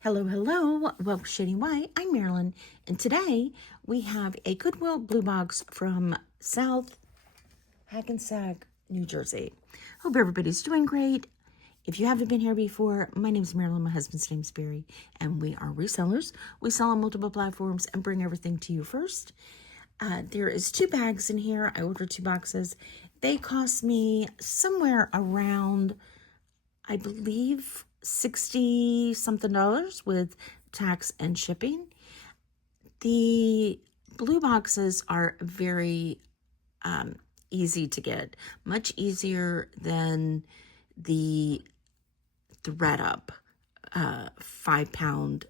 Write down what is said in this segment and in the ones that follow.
Hello, hello. Welcome to Shady White. I'm Marilyn, and today we have a Goodwill Bluebox from South Hackensack, New Jersey. Hope everybody's doing great. If you haven't been here before, my name is Marilyn, my husband's name's Barry, and we are resellers. We sell on multiple platforms and bring everything to you first. There is 2 bags in here. I ordered 2 boxes. They cost me somewhere around, I believe, $60 something with tax and shipping. The blue boxes are very easy to get, much easier than the thread up 5-pound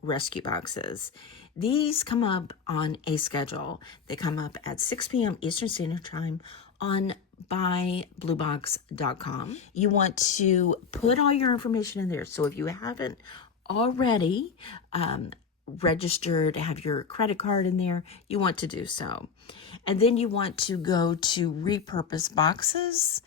rescue boxes. These come up on a schedule. They come up at 6 p.m. Eastern Standard Time on buybluebox.com. You want to put all your information in there. So if you haven't already registered, have your credit card in there, you want to do so. And then you want to go to repurpose boxes.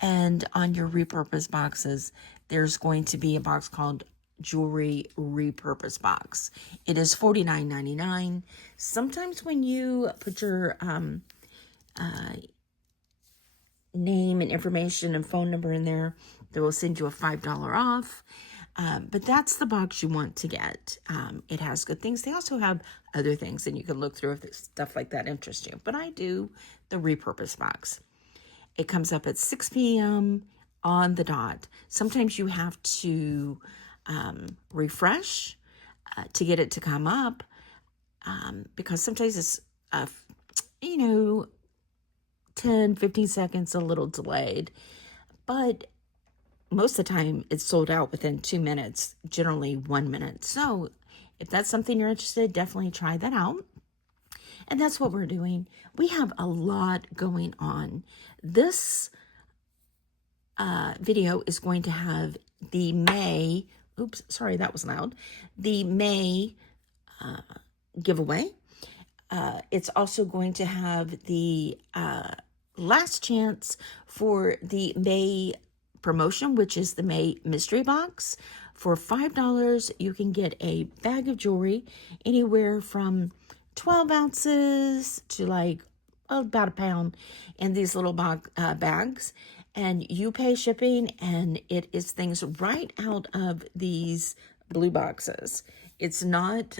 And on your repurpose boxes, there's going to be a box called Jewelry Repurpose Box. It is $49.99. Sometimes when you put your name and information and phone number in there, they will send you a $5 off. But that's the box you want to get. It has good things. They also have other things, and you can look through if stuff like that interests you. But I do the repurpose box. It comes up at 6 p.m. on the dot. Sometimes you have to refresh to get it to come up because sometimes it's, 10, 15 seconds, a little delayed. But most of the time, it's sold out within 2 minutes, generally 1 minute. So if that's something you're interested in, definitely try that out. And that's what we're doing. We have a lot going on. This video is going to have the May, oops, sorry, that was loud, the May giveaway. It's also going to have the last chance for the May promotion, which is the May mystery box. For $5, you can get a bag of jewelry anywhere from 12 ounces to like about a pound in these little bags. And you pay shipping, and it is things right out of these blue boxes. It's not,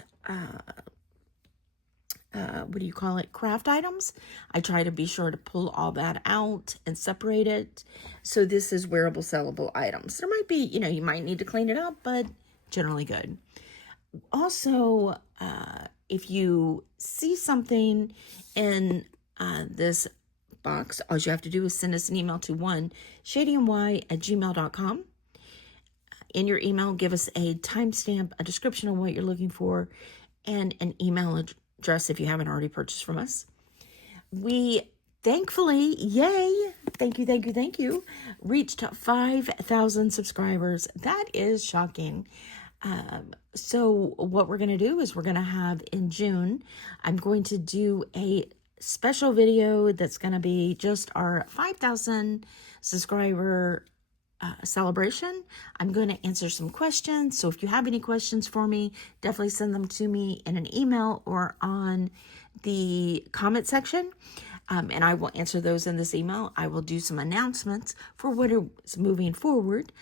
craft items. I try to be sure to pull all that out and separate it. So this is wearable, sellable items. There might be, you might need to clean it up, but generally good. Also, if you see something in this box, all you have to do is send us an email to shadyny@gmail.com. In your email, give us a timestamp, a description of what you're looking for, and an email address if you haven't already purchased from us. We thankfully, yay, thank you, reached 5,000 subscribers. That is shocking. So what we're going to do is we're going to have in June, I'm going to do a special video that's going to be just our 5,000 subscriber celebration. I'm going to answer some questions. So if you have any questions for me, definitely send them to me in an email or on the comment section. And I will answer those in this email. I will do some announcements for what is moving forward.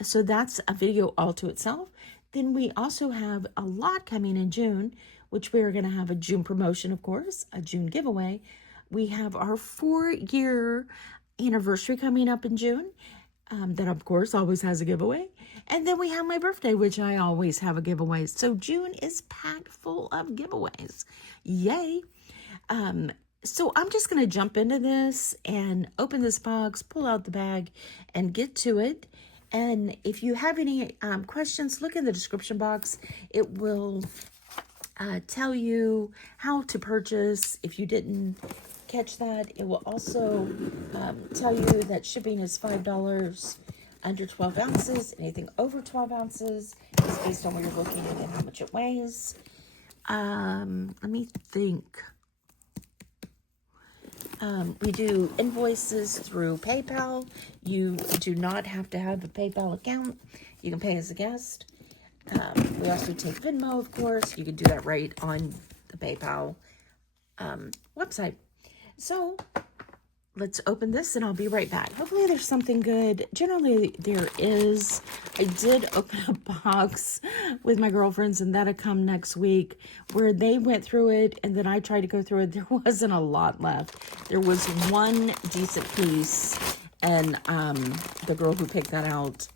So that's a video all to itself. Then we also have a lot coming in June, which we're going to have a June promotion, of course, a June giveaway. We have our 4-year anniversary coming up in June. That, of course, always has a giveaway. And then we have my birthday, which I always have a giveaway. So June is packed full of giveaways. Yay. So I'm just going to jump into this and open this box, pull out the bag, and get to it. And if you have any questions, look in the description box. It will tell you how to purchase. If you didn't catch that, it will also tell you that shipping is $5 under 12 ounces. Anything over 12 ounces is based on where you're looking and how much it weighs. Let me think. We do invoices through PayPal. You do not have to have a PayPal account. You can pay as a guest. We also take Venmo, of course. You can do that right on the PayPal website. So let's open this and I'll be right back. Hopefully there's something good. Generally there is. I did open a box with my girlfriends, and that'll come next week, where they went through it and then I tried to go through it. There wasn't a lot left. There was one decent piece, and the girl who picked that out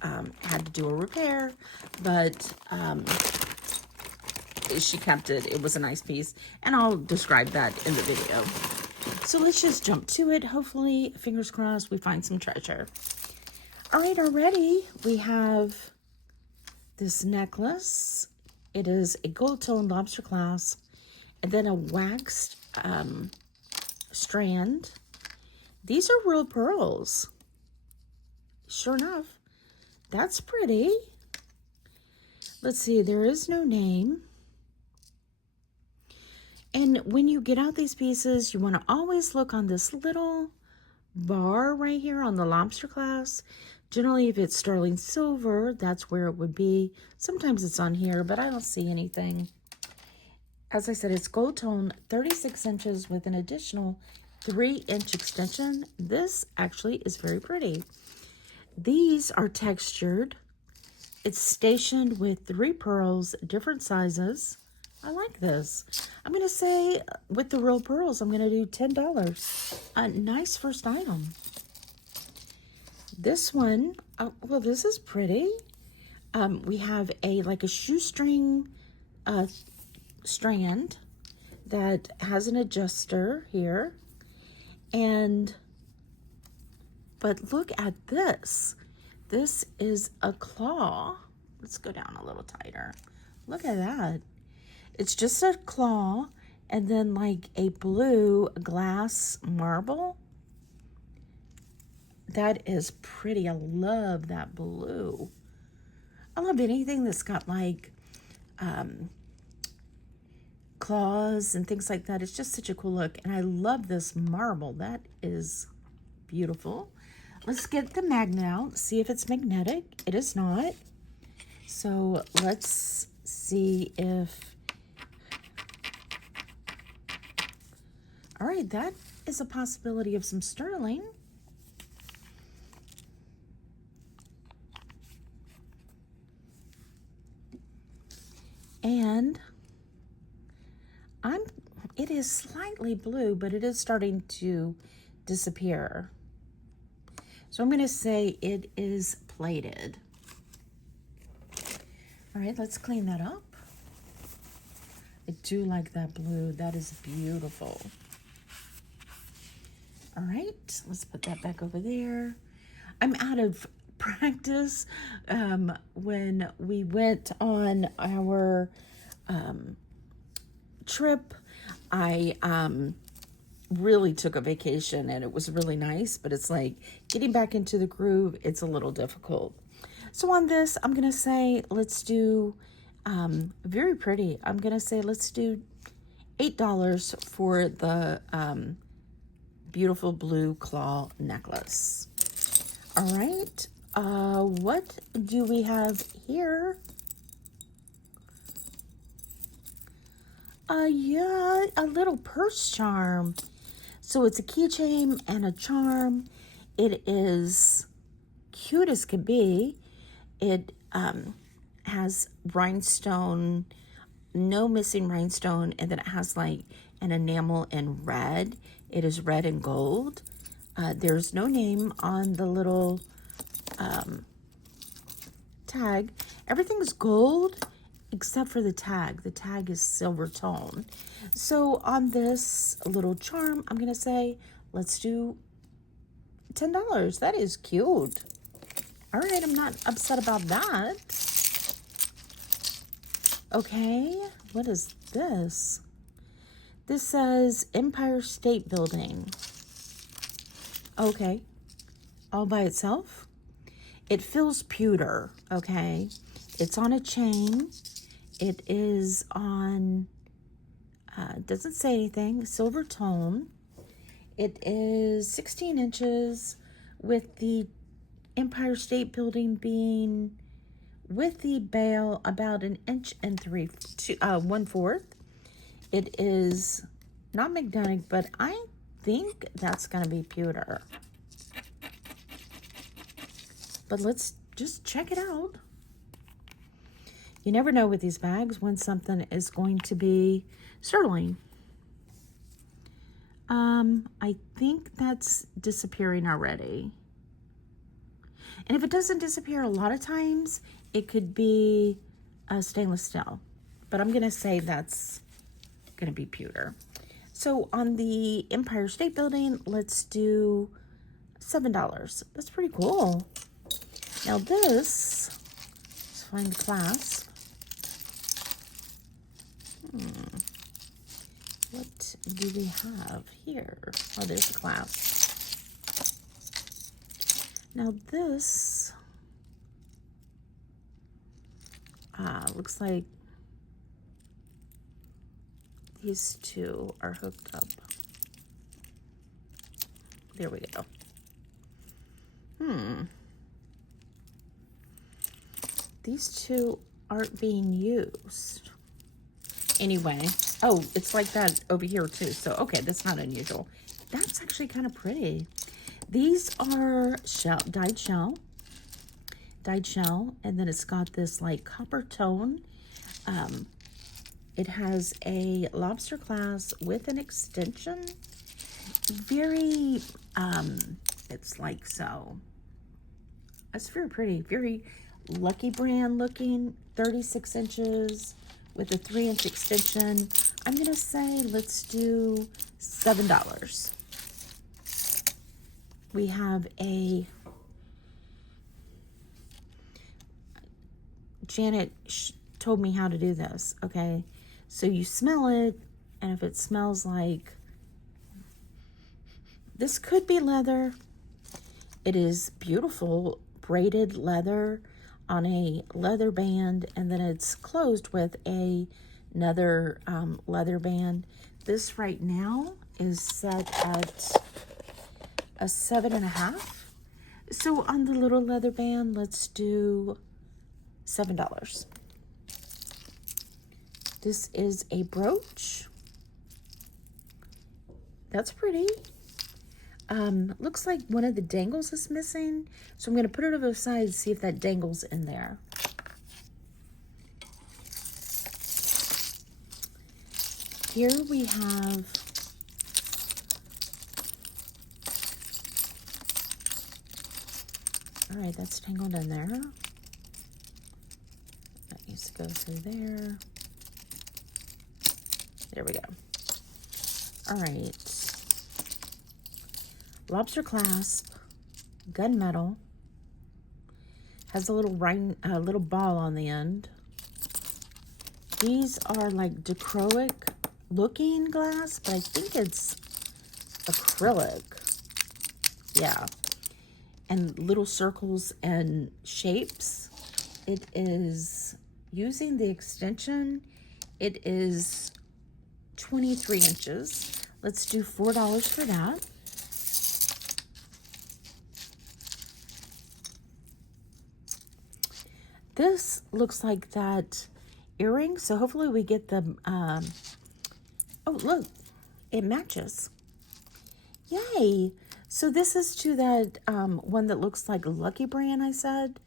had to do a repair, but she kept it. It was a nice piece, and I'll describe that in the video. So let's just jump to it. Hopefully, fingers crossed, we find some treasure. All right, already we have this necklace. It is a gold-toned lobster clasp, and then a waxed strand. These are real pearls. Sure enough, that's pretty. Let's see, there is no name. And when you get out these pieces, you want to always look on this little bar right here on the lobster clasp. Generally, if it's sterling silver, that's where it would be. Sometimes it's on here, but I don't see anything. As I said, it's gold tone, 36 inches with an additional 3-inch extension. This actually is very pretty. These are textured. It's stationed with 3 pearls, different sizes. I like this. I'm going to say, with the real pearls, I'm going to do $10. A nice first item. This one, well, this is pretty. We have like a shoestring strand that has an adjuster here. But look at this. This is a claw. Let's go down a little tighter. Look at that. It's just a claw and then like a blue glass marble. That is pretty. I love that blue. I love anything that's got like claws and things like that. It's just such a cool look. And I love this marble. That is beautiful. Let's get the magnet out, see if it's magnetic. It is not. So let's see if... All right, that is a possibility of some sterling. And it is slightly blue, but it is starting to disappear. So I'm going to say it is plated. All right, let's clean that up. I do like that blue. That is beautiful. All right, let's put that back over there. I'm out of practice. When we went on our trip, I really took a vacation and it was really nice, but it's like getting back into the groove, it's a little difficult. So on this, I'm going to say, let's do, very pretty. I'm going to say, let's do $8 for the beautiful blue claw necklace. All right. What do we have here? Yeah, a little purse charm. So it's a keychain and a charm. It is cute as could be. It has rhinestone, no missing rhinestone, and then it has like an enamel in red. It is red and gold. There's no name on the little tag. Everything is gold except for the tag. The tag is silver tone. So on this little charm, I'm gonna say, let's do $10. That is cute. All right, I'm not upset about that. Okay, what is this? This says Empire State Building. Okay, all by itself. It feels pewter, okay? It's on a chain. It is on, doesn't say anything, silver tone. It is 16 inches with the Empire State Building being with the bail about 1/4 inch. It is not magnetic, but I think that's going to be pewter. But let's just check it out. You never know with these bags when something is going to be sterling. I think that's disappearing already. And if it doesn't disappear, a lot of times it could be stainless steel. But I'm going to say that's going to be pewter. So on the Empire State Building, let's do $7. That's pretty cool. Now this, let's find the clasp. What do we have here? Oh, there's the clasp. Now this looks like these two are hooked up. There we go. These two aren't being used. Anyway, oh, it's like that over here too. So, okay, that's not unusual. That's actually kind of pretty. These are dyed shell, and then it's got this like copper tone. It has a lobster clasp with an extension. Very, it's like so. It's very pretty, very Lucky Brand looking, 36 inches with a 3-inch extension. I'm gonna say let's do $7. We have a Janet told me how to do this. Okay, so you smell it, and if it smells like this, could be leather. It is beautiful braided leather on a leather band, and then it's closed with another leather band. This right now is set at a 7.5. So on the little leather band, let's do $7. This is a brooch. That's pretty. Looks like one of the dangles is missing. So I'm going to put it over the side and see if that dangle's in there. Here we have all right, that's tangled in there. That needs to go through there. There we go. All right. Lobster clasp, gunmetal, has a little little ball on the end. These are like dichroic looking glass, but I think it's acrylic. Yeah, and little circles and shapes. It is using the extension. It is 23 inches. Let's do $4 for that. This looks like that earring, so hopefully we get the, oh, look, it matches. Yay. So this is to that one that looks like a Lucky Brand, I said.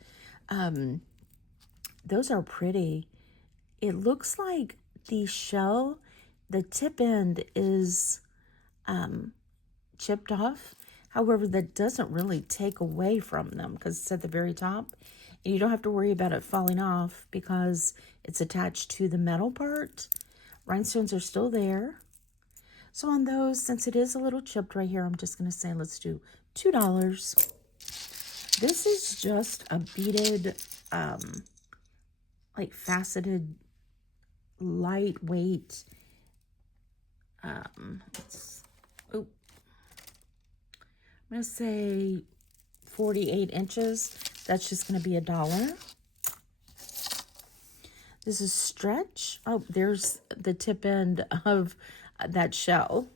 Those are pretty. It looks like the shell, the tip end is chipped off. However, that doesn't really take away from them because it's at the very top. And you don't have to worry about it falling off because it's attached to the metal part. Rhinestones are still there. So on those, since it is a little chipped right here, I'm just going to say let's do $2. This is just a beaded, like faceted, lightweight, I'm going to say 48 inches. That's just going to be $1. This is stretch. Oh, there's the tip end of that shell.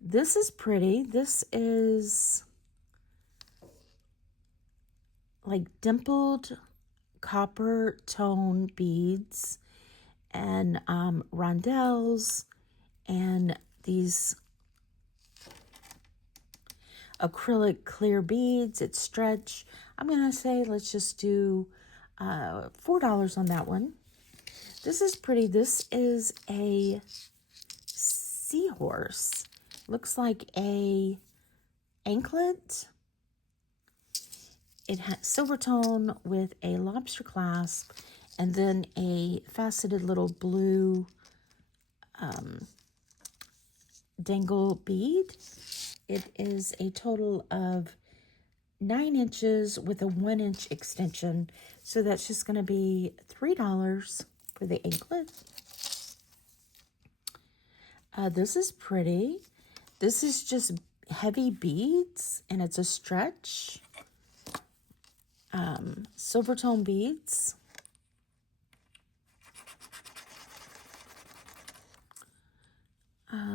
This is pretty. This is like dimpled copper tone beads and rondelles and these acrylic clear beads. It's stretch. I'm going to say let's just do $4 on that one. This is pretty. This is a seahorse. Looks like a anklet. It has silver tone with a lobster clasp and then a faceted little blue dangle bead. It is a total of 9 inches with a 1-inch extension. So that's just going to be $3 for the anklet. This is pretty. This is just heavy beads and it's a stretch. Silver tone beads.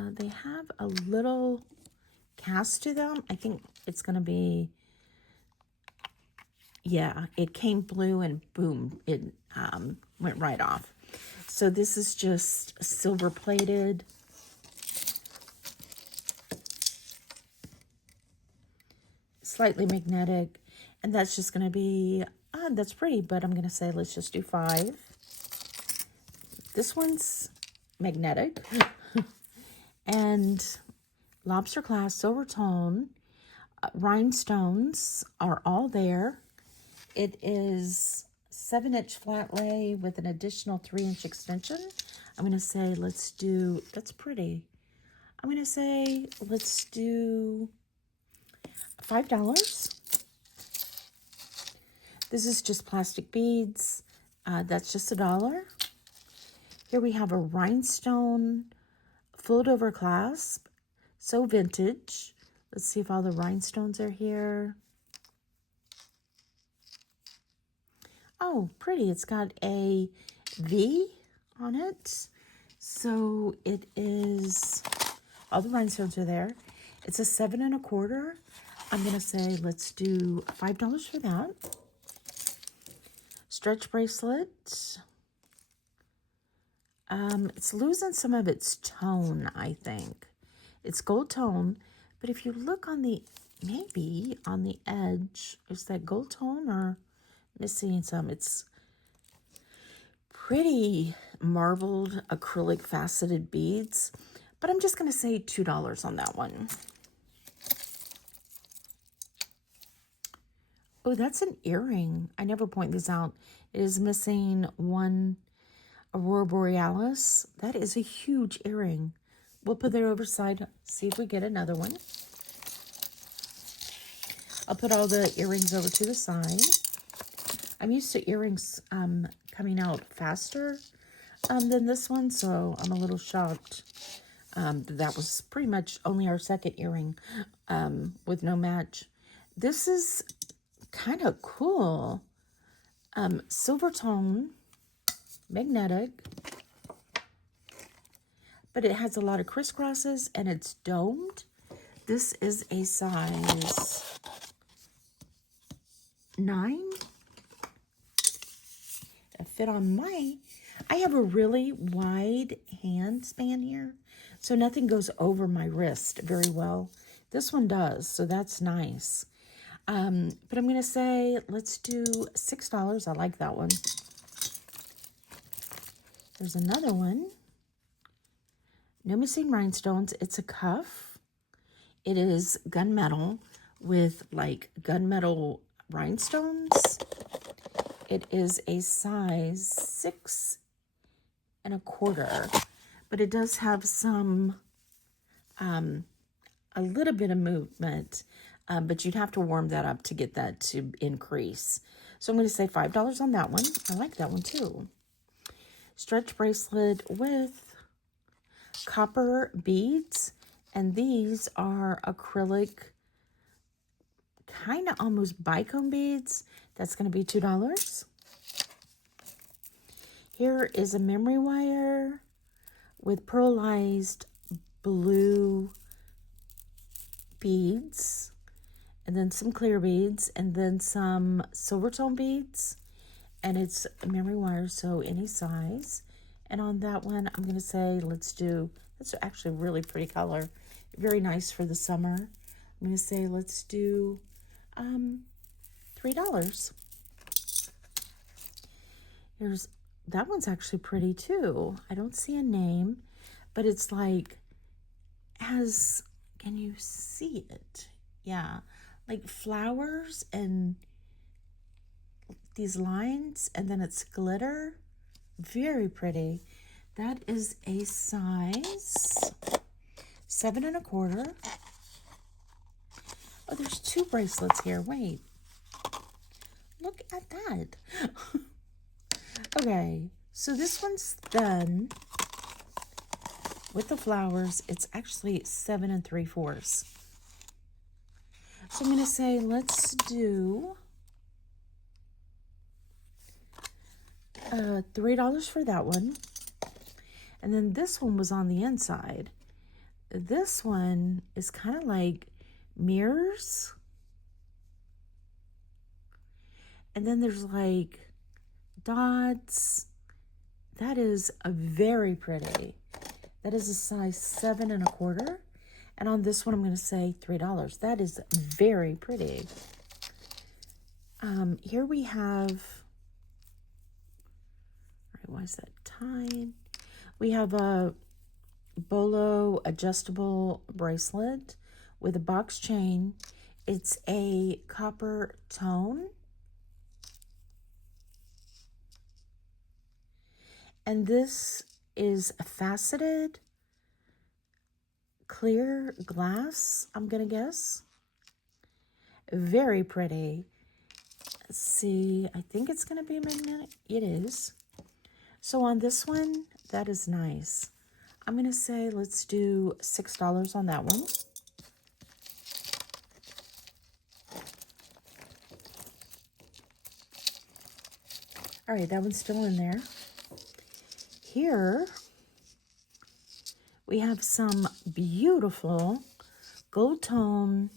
They have a little cast to them. I think it's going to be, yeah, it came blue and boom, it went right off. So this is just silver plated. Slightly magnetic. And that's just going to be, that's pretty, but I'm going to say let's just do 5. This one's magnetic. And lobster clasp, silver tone, rhinestones are all there. It is 7-inch flat lay with an additional 3-inch extension. I'm going to say let's do, that's pretty. I'm going to say let's do $5. This is just plastic beads. That's just $1. Here we have a rhinestone fold over clasp. So vintage. Let's see if all the rhinestones are here. Oh, pretty. It's got a V on it. So it is, all the rhinestones are there. It's a 7 1/4. I'm going to say let's do $5 for that. Stretch bracelet. It's losing some of its tone, I think. It's gold tone, but if you look on the, maybe on the edge, is that gold tone or missing some? It's pretty marbled acrylic faceted beads, but I'm just going to say $2 on that one. Oh, that's an earring. I never point this out. It is missing one Aurora Borealis. That is a huge earring. We'll put that over side, see if we get another one. I'll put all the earrings over to the side. I'm used to earrings coming out faster than this one, so I'm a little shocked. That was pretty much only our second earring with no match. This is kind of cool. Silver tone, magnetic, but it has a lot of crisscrosses and it's domed. This is a size 9. A fit on my, I have a really wide hand span here, so nothing goes over my wrist very well. This one does, so that's nice. But I'm going to say, let's do $6. I like that one. There's another one. No missing rhinestones. It's a cuff. It is gunmetal with like gunmetal rhinestones. It is a size 6 1/4, but it does have some, a little bit of movement. But you'd have to warm that up to get that to increase. So I'm going to say $5 on that one. I like that one too. Stretch bracelet with copper beads. And these are acrylic, kind of almost bicone beads. That's going to be $2. Here is a memory wire with pearlized blue beads. And then some clear beads, and then some silver tone beads, And it's memory wire, so any size. And on that one, I'm going to say that's actually a really pretty color. Very nice for the summer. I'm going to say let's do $3. That one's actually pretty too. I don't see a name, but it's like, can you see it? Yeah, like flowers and these lines, and then it's glitter. Very pretty. That is a size 7 1/4. Oh, there's 2 bracelets here. Wait, look at that. Okay, so this one's done with the flowers. It's actually 7 3/4. So I'm going to say let's do $3 for that one. And then this one was on the inside. This one is kind of like mirrors. And then there's like dots. That is a very pretty. That is a size 7 1/4. And on this one, I'm going to say $3. That is very pretty. Here we have, all right, why is that tied? We have a bolo adjustable bracelet with a box chain. It's a copper tone. And this is a faceted clear glass, I'm going to guess. Very pretty. Let's see, I think it's going to be magnetic. It is. So on this one, that is nice. I'm going to say let's do $6 on that one. All right, that one's still in there. Here, we have some beautiful gold tone,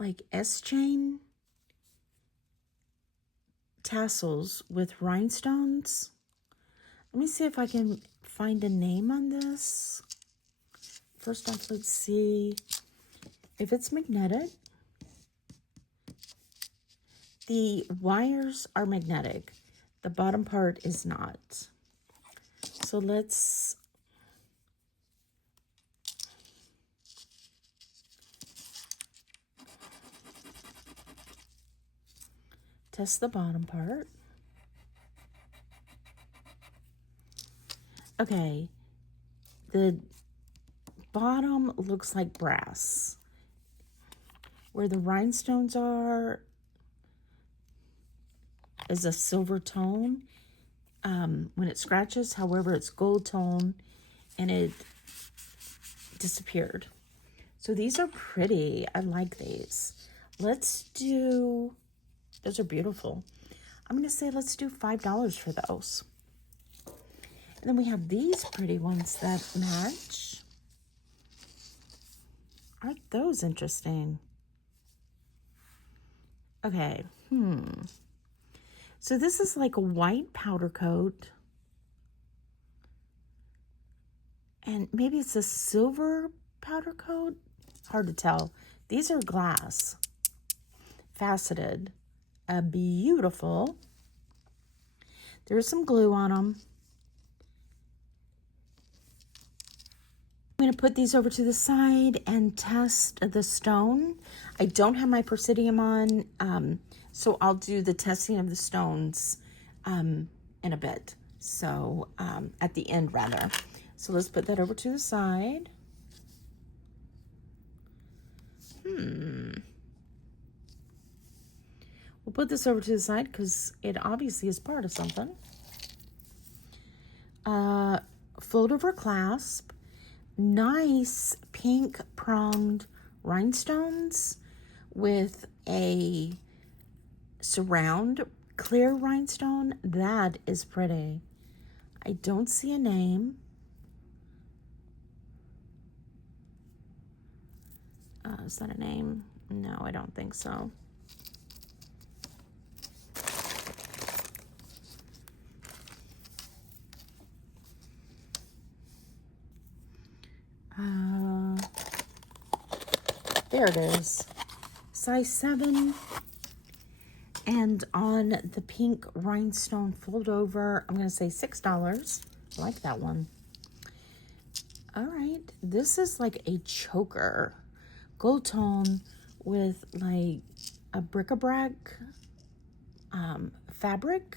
like S-chain tassels with rhinestones. Let me see if I can find a name on this. First off, let's see if it's magnetic. The wires are magnetic. The bottom part is not. So let's test the bottom part. Okay, the bottom looks like brass. Where the rhinestones are is a silver tone when it scratches. However, it's gold tone and it disappeared. So these are pretty. I like these. Let's do, those are beautiful. I'm going to say let's do $5 for those. And then we have these pretty ones that match. Aren't those interesting? Okay, So this is like a white powder coat. And maybe it's a silver powder coat. Hard to tell. These are glass. Faceted. Beautiful. There's some glue on them. I'm going to put these over to the side and test the stone. I don't have my Presidium on, so I'll do the testing of the stones in a bit. So at the end, rather. So let's put that over to the side. We'll put this over to the side because it obviously is part of something. Fold over clasp. Nice pink pronged rhinestones with a surround clear rhinestone. That is pretty. I don't see a name. Is that a name? No, I don't think so. There it is. Size 7. And on the pink rhinestone fold over, I'm going to say $6. I like that one. All right. This is like a choker. Gold tone with like a bric-a-brac fabric.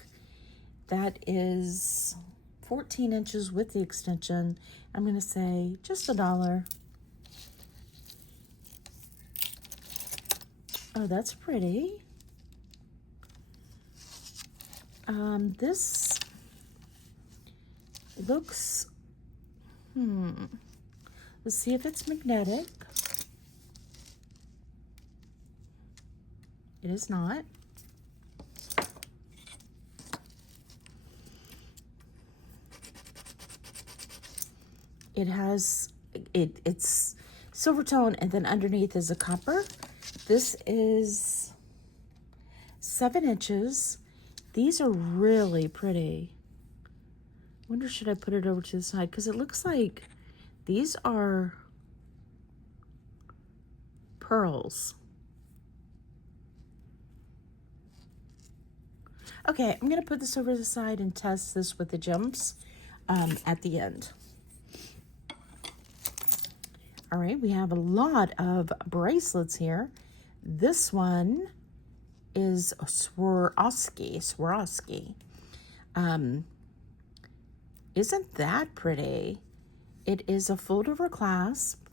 That is 14 inches with the extension. I'm going to say just $1. Oh, that's pretty. This looks, let's see if it's magnetic. It is not. It has, it's silver tone, and then underneath is a copper. This is 7 inches. These are really pretty. Wonder, should I put it over to the side? Because it looks like these are pearls. Okay, I'm going to put this over to the side and test this with the gems at the end. All right, we have a lot of bracelets here. This one is Swarovski. Isn't that pretty? It is a fold over clasp.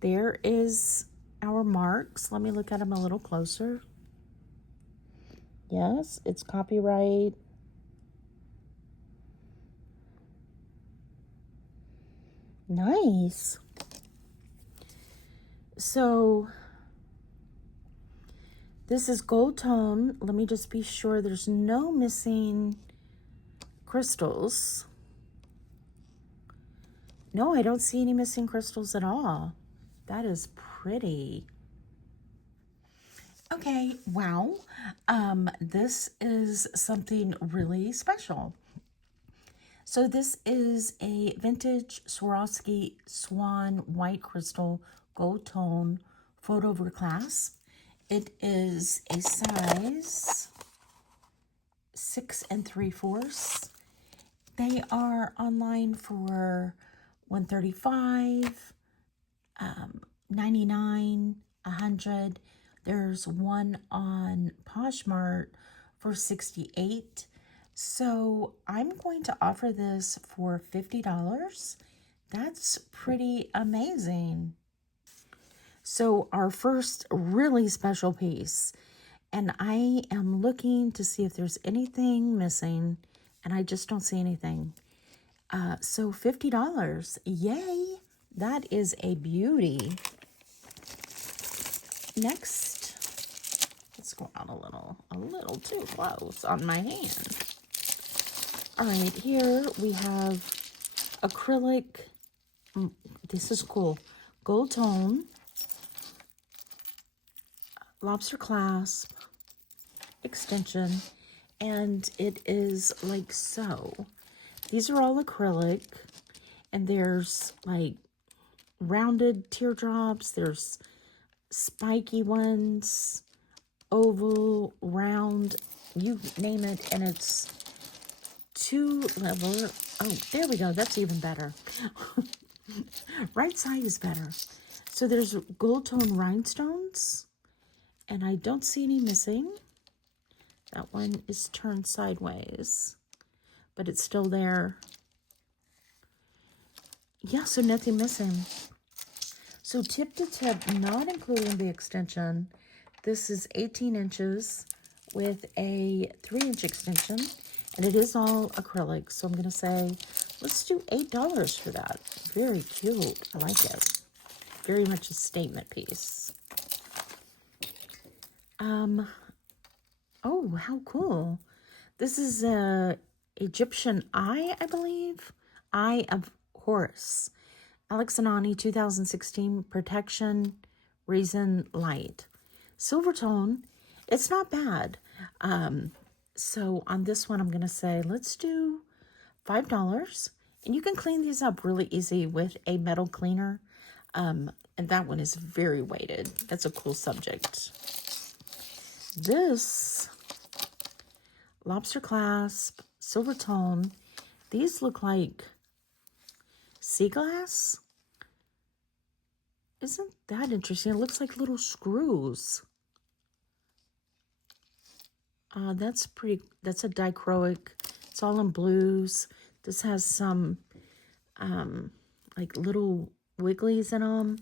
There is our marks. Let me look at them a little closer. Yes, it's copyright. Nice. So this is gold tone. Let me just be sure there's no missing crystals. No, I don't see any missing crystals at all. That is pretty. Okay, wow. This is something really special. So this is a vintage Swarovski Swan white crystal gold tone fold over clasp. It is a size 6 3/4. They are online for $135, $99, $100. There's one on Poshmark for $68. So I'm going to offer this for $50. That's pretty amazing. So our first really special piece, and I am looking to see if there's anything missing, and I just don't see anything. So $50, yay! That is a beauty. Next, let's go out a little too close on my hand. All right, here we have acrylic. This is cool. Gold tone, lobster clasp, extension, and it is like so. These are all acrylic, and there's like rounded teardrops, there's spiky ones, oval, round, you name it, and it's 2 level. Oh, there we go. That's even better. Right side is better. So there's gold tone rhinestones, and I don't see any missing. That one is turned sideways, but it's still there. Yeah, so nothing missing. So tip to tip, not including the extension, this is 18 inches with a 3-inch extension, and it is all acrylic. So I'm going to say, let's do $8 for that. Very cute. I like it. Very much a statement piece. Oh, how cool. This is a Egyptian eye, I believe. Eye of Horus. Alex Anani, 2016, Protection, Reason, Light. Silver tone. It's not bad. So on this one, I'm going to say, let's do $5. And you can clean these up really easy with a metal cleaner. And that one is very weighted. That's a cool subject. This lobster clasp, silver tone. These look like sea glass. Isn't that interesting? It looks like little screws. That's pretty, that's a dichroic. It's all in blues. This has some like little wigglies in them.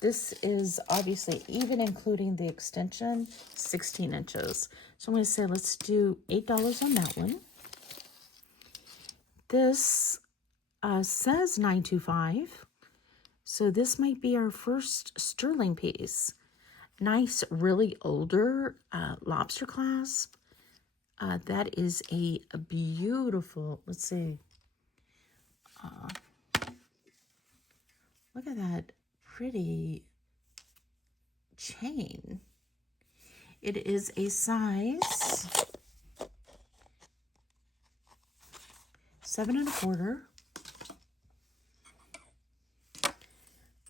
This is obviously, even including the extension, 16 inches. So I'm going to say let's do $8 on that one. This says $9.25. So this might be our first sterling piece. Nice, really older lobster clasp. That is a beautiful, let's see. Look at that pretty chain. It is a size 7 1/4.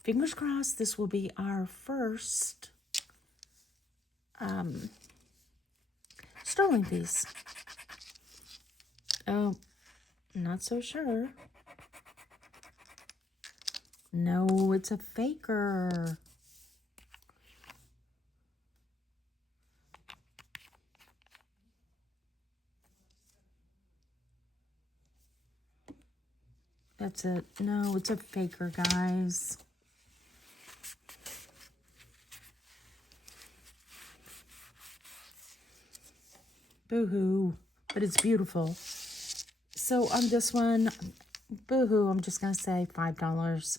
Fingers crossed this will be our first sterling piece. Oh, not so sure. No, it's a faker. That's it. No, it's a faker, guys. Boo-hoo. But it's beautiful. So on this one, boo-hoo, I'm just going to say $5.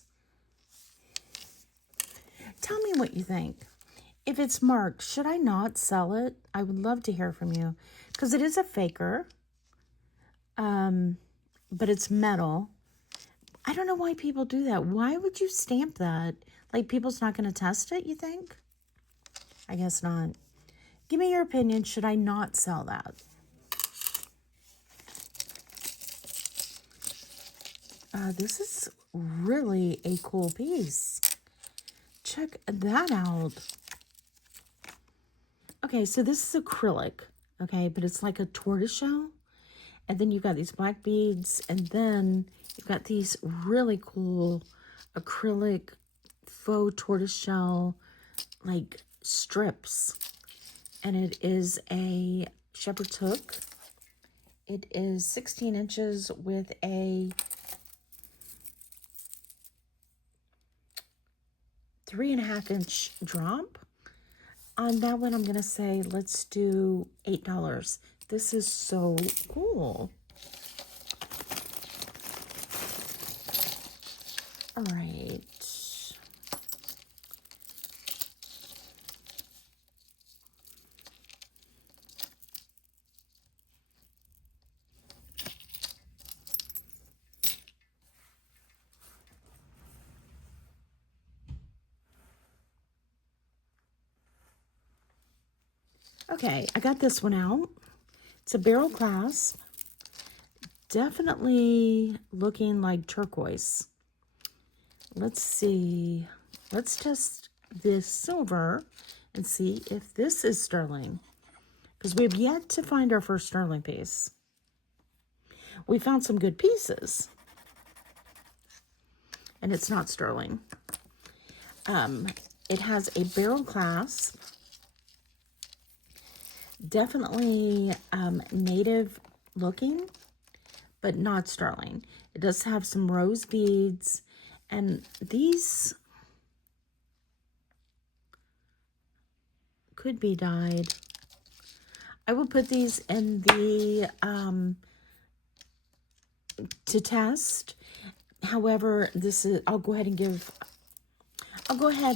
Tell me what you think. If it's marked, should I not sell it? I would love to hear from you. Because it is a faker. But it's metal. I don't know why people do that. Why would you stamp that? Like, people's not going to test it, you think? I guess not. Give me your opinion. Should I not sell that? This is really a cool piece. Check that out. Okay, so this is acrylic, okay, but it's like a tortoiseshell. And then you've got these black beads, and then you've got these really cool acrylic faux tortoiseshell, like, strips. And it is a shepherd's hook. It is 16 inches with a 3.5 inch drop. On that one, I'm going to say, let's do $8. This is so cool. All right. Okay, I got this one out. It's a barrel clasp. Definitely looking like turquoise. Let's see. Let's test this silver and see if this is sterling. Because we've yet to find our first sterling piece. We found some good pieces. And it's not sterling. It has a barrel clasp. Definitely native looking, but not sterling. It does have some rose beads, and these could be dyed. I will put these in the to test. However, this is, I'll go ahead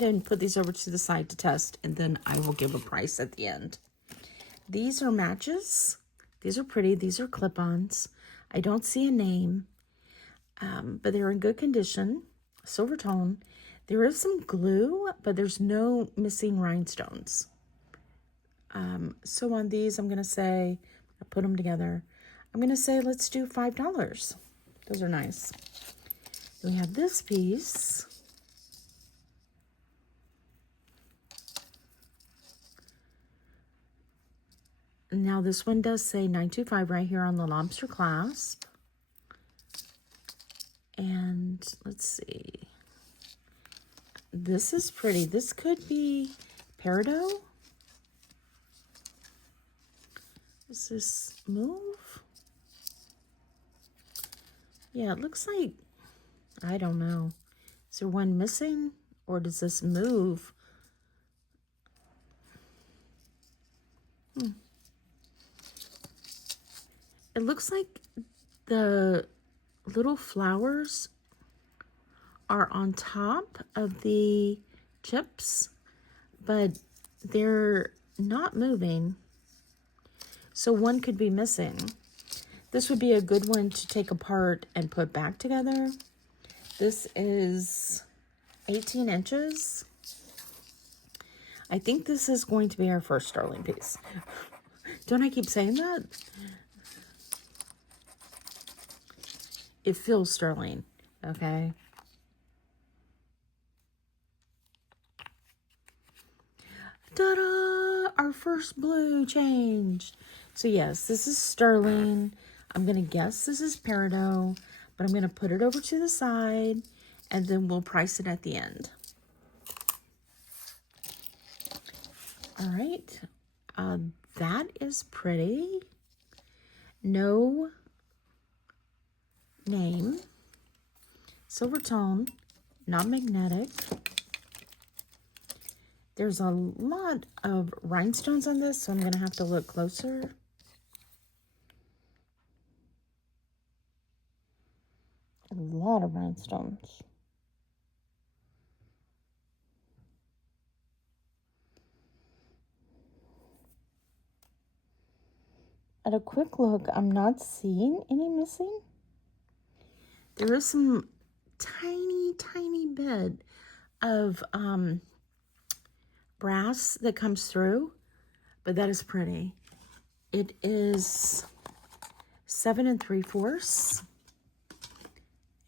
and put these over to the side to test, and then I will give a price at the end. These are matches. These are pretty. These are clip-ons. I don't see a name, but they're in good condition. Silver tone. There is some glue, but there's no missing rhinestones. So on these, I'm going to say, I put them together. I'm going to say, let's do $5. Those are nice. Then we have this piece. Now this one does say 925 right here on the lobster clasp. And let's see. This is pretty. This could be peridot. Does this move? Yeah, it looks like, I don't know. Is there one missing? Or does this move? It looks like the little flowers are on top of the chips, but they're not moving. So one could be missing. This would be a good one to take apart and put back together. This is 18 inches. I think this is going to be our first sterling piece. Don't I keep saying that? It feels sterling, okay? Ta-da! Our first blue changed. So yes, this is sterling. I'm going to guess this is peridot, but I'm going to put it over to the side, and then we'll price it at the end. All right. That is pretty. No name. Silver tone. Not magnetic. There's a lot of rhinestones on this, so I'm going to have to look closer. A lot of rhinestones. At a quick look, I'm not seeing any missing. There is some tiny bit of brass that comes through, but that is pretty. It is 7 3/4,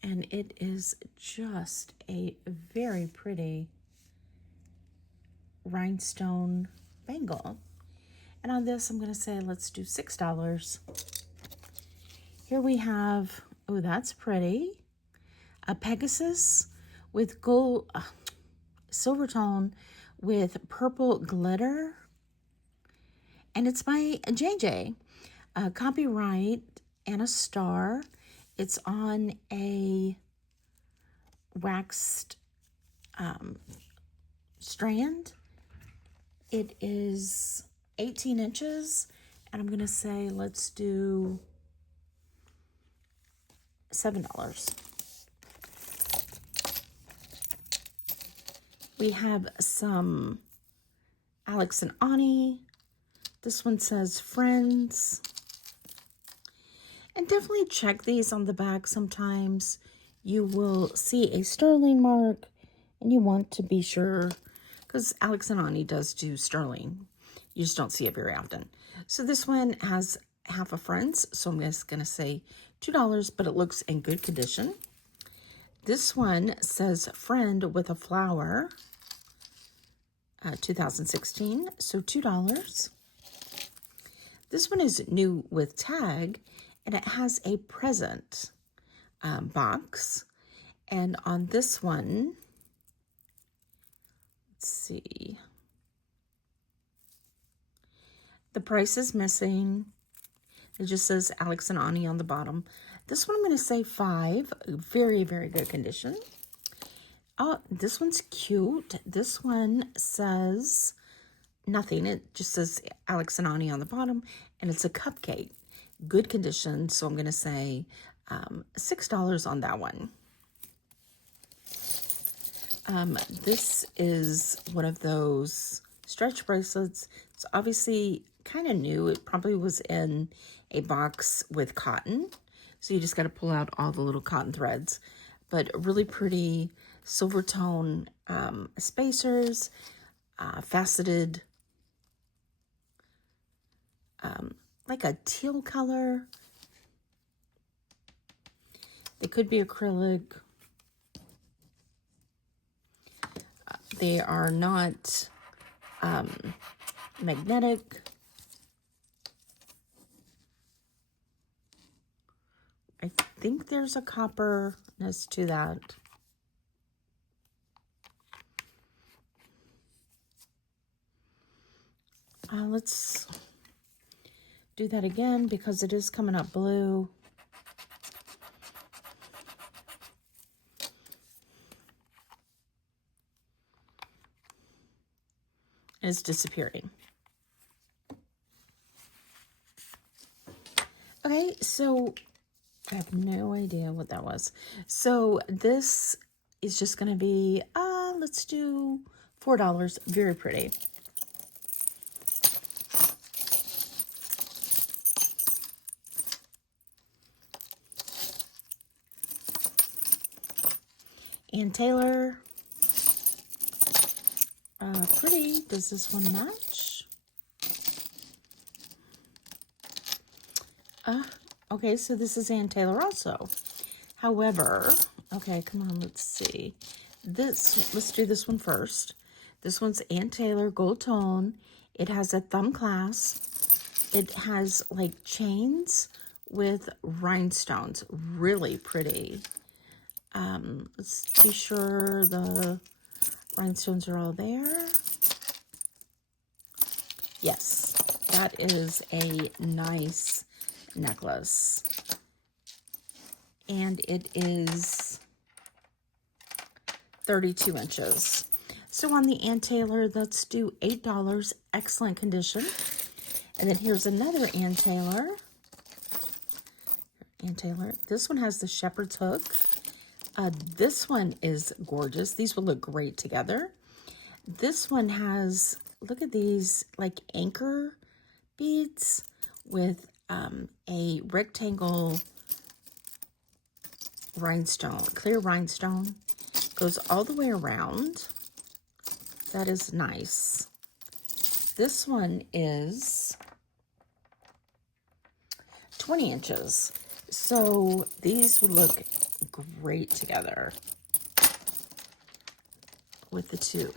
and it is just a very pretty rhinestone bangle. And on this, I'm going to say, let's do $6. Here we have, oh, that's pretty. A Pegasus with gold, silver tone with purple glitter. And it's by JJ. Copyright and a star. It's on a waxed strand. It is 18 inches, and I'm going to say let's do $7. We have some Alex and Ani. This one says friends. And definitely check these on the back. Sometimes you will see a sterling mark, and you want to be sure, because Alex and Ani does do sterling. You just don't see it very often. So this one has half a friends, so I'm just going to say $2, but it looks in good condition. This one says friend with a flower, 2016, so $2. This one is new with tag, and it has a present box. And on this one, let's see. The price is missing. It just says Alex and Ani on the bottom. This one I'm going to say $5. Very good condition. Oh, this one's cute. This one says nothing. It just says Alex and Ani on the bottom, and it's a cupcake. Good condition, so I'm going to say $6 on that one. This is one of those stretch bracelets. It's obviously kind of new. It probably was in a box with cotton, so you just got to pull out all the little cotton threads. But really pretty silver tone spacers, faceted, like a teal color. They could be acrylic. They are not magnetic. I think there's a copperness to that. Let's do that again because it is coming up blue. And it's disappearing. Okay, so I have no idea what that was. So this is just going to be, let's do $4. Very pretty. Ann Taylor. Pretty. Does this one match? Okay, so this is Ann Taylor also. However, okay, come on, let's see. Let's do this one first. This one's Ann Taylor Gold Tone. It has a thumb clasp. It has like chains with rhinestones. Really pretty. Let's be sure the rhinestones are all there. Yes, that is a nice necklace. And it is 32 inches. So on the Ann Taylor, let's do $8. Excellent condition. And then here's another Ann Taylor. Ann Taylor. This one has the shepherd's hook. This one is gorgeous. These will look great together. This one has, look at these, like anchor beads with a rectangle rhinestone, clear rhinestone. Goes all the way around. That is nice. This one is 20 inches. So these would look great together with the two.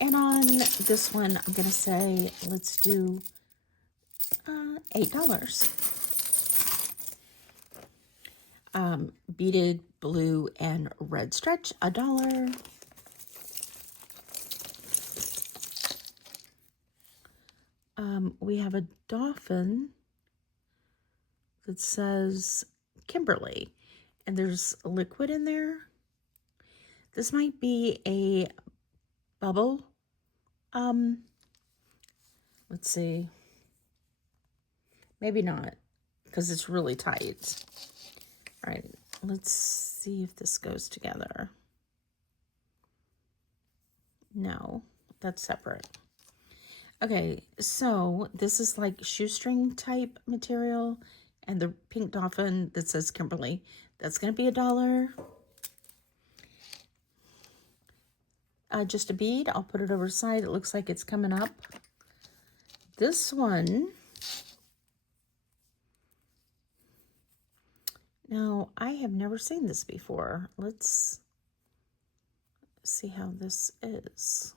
And on this one, I'm going to say, let's do $8. Beaded blue and red stretch, $1. We have a dolphin that says Kimberly, and there's a liquid in there. This might be a bubble. Let's see. Maybe not, because it's really tight. All right, let's see if this goes together. No, that's separate. Okay, so this is like shoestring type material, and the pink dolphin that says Kimberly, that's going to be $1. Just a bead. I'll put it over the side. It looks like it's coming up. This one, now I have never seen this before. Let's see how this is.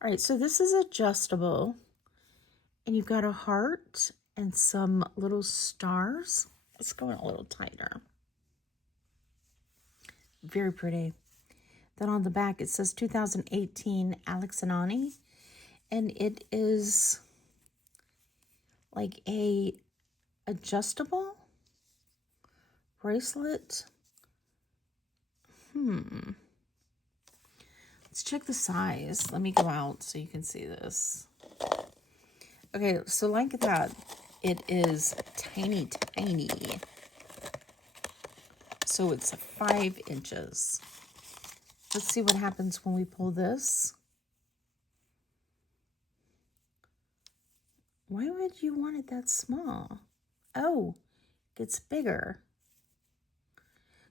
All right, so this is adjustable, and you've got a heart and some little stars. Let's go in a little tighter. Very pretty. Then on the back, it says 2018 Alex and Ani, and it is like a adjustable bracelet. Let's check the size. Let me go out so you can see this. Okay, so like that, it is tiny, tiny. So it's 5 inches. Let's see what happens when we pull this. Why would you want it that small? Oh, it gets bigger.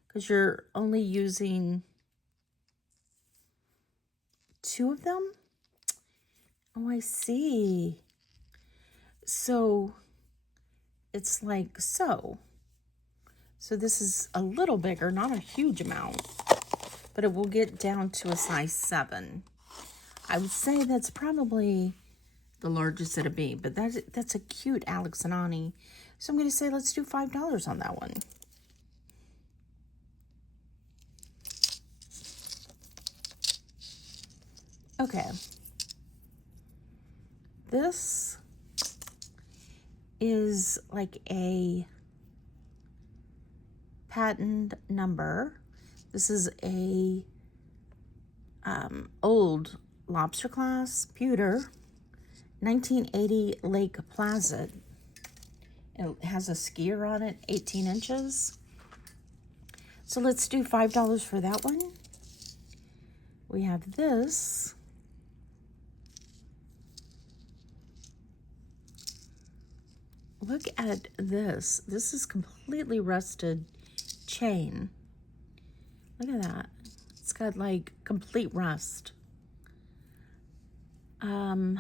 Because you're only using 2 of them? Oh, I see. So it's like so. So this is a little bigger, not a huge amount, but it will get down to a size 7. I would say that's probably the largest it'll be, but that's a cute Alex and Ani. So I'm going to say let's do $5 on that one. Okay. This is like a patent number. This is a old lobster class pewter, 1980 Lake Placid. It has a skier on it, 18 inches. So let's do $5 for that one. We have this. Look at this. This is completely rusted chain. Look at that. It's got like complete rust. Let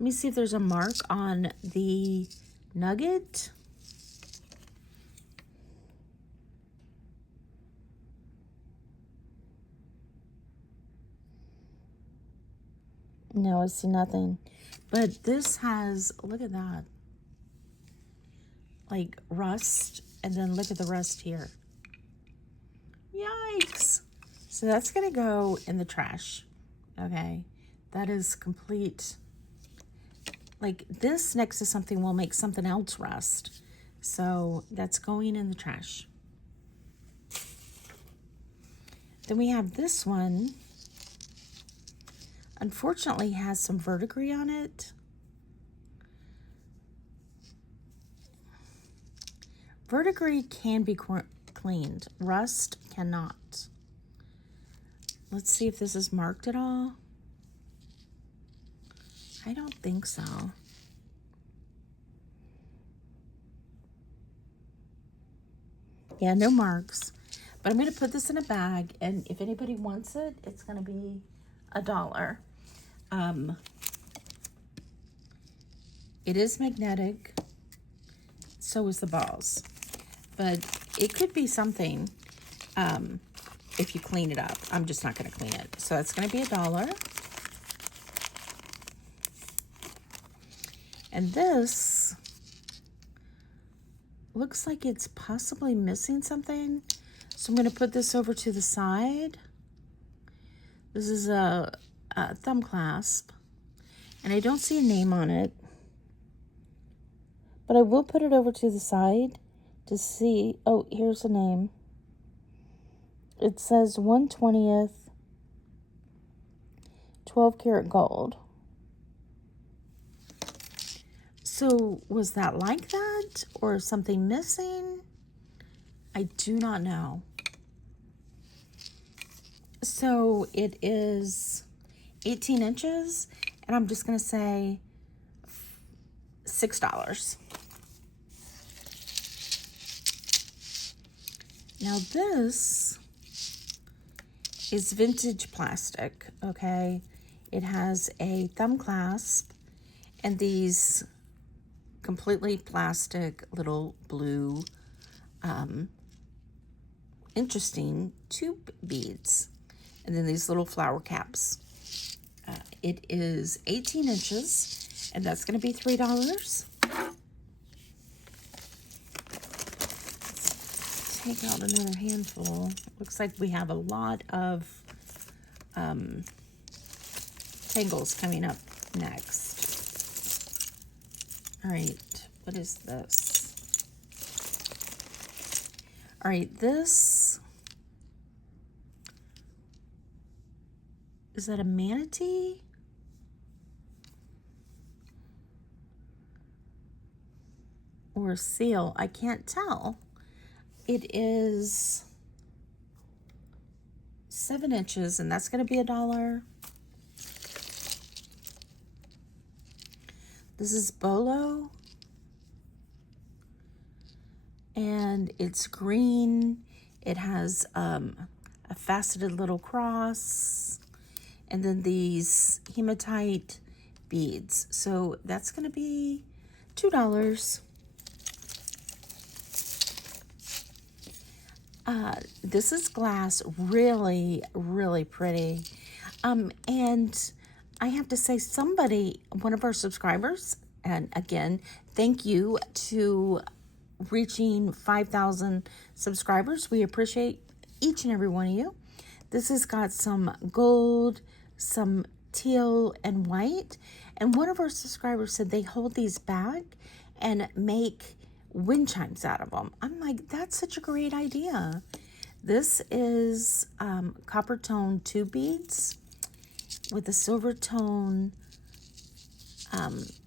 me see if there's a mark on the nugget. No, I see nothing. But this has, look at that. Like rust, and then look at the rust here. Yikes. So that's gonna go in the trash. Okay, that is complete. Like this next to something will make something else rust. So that's going in the trash. Then we have this one. Unfortunately has some verdigris on it. Verdigris can be cleaned. Rust cannot. Let's see if this is marked at all. I don't think so. Yeah, no marks. But I'm going to put this in a bag, and if anybody wants it, it's going to be $1. It is magnetic. So is the balls. But it could be something if you clean it up. I'm just not going to clean it. So it's going to be $1. And this looks like it's possibly missing something. So I'm going to put this over to the side. This is a thumb clasp. And I don't see a name on it. But I will put it over to the side to see. Oh, here's a name. It says 1/20th 12 karat gold. So was that like that or something missing? I do not know. So it is 18 inches, and I'm just going to say $6. Now this is vintage plastic, okay? It has a thumb clasp and these completely plastic little blue, interesting tube beads. And then these little flower caps. It is 18 inches, and that's going to be $3. Take out another handful. Looks like we have a lot of tangles coming up next. All right, what is this? All right, this, is that a manatee? Or a seal? I can't tell. It is 7 inches, and that's going to be $1. This is bolo, and it's green. It has a faceted little cross, and then these hematite beads. So that's going to be $2. This is glass, really, really pretty. And I have to say, one of our subscribers, and again, thank you to reaching 5,000 subscribers. We appreciate each and every one of you. This has got some gold, some teal, and white. And one of our subscribers said they hold these back and make wind chimes out of them. I'm like, that's such a great idea. This is copper tone tube beads with a silver tone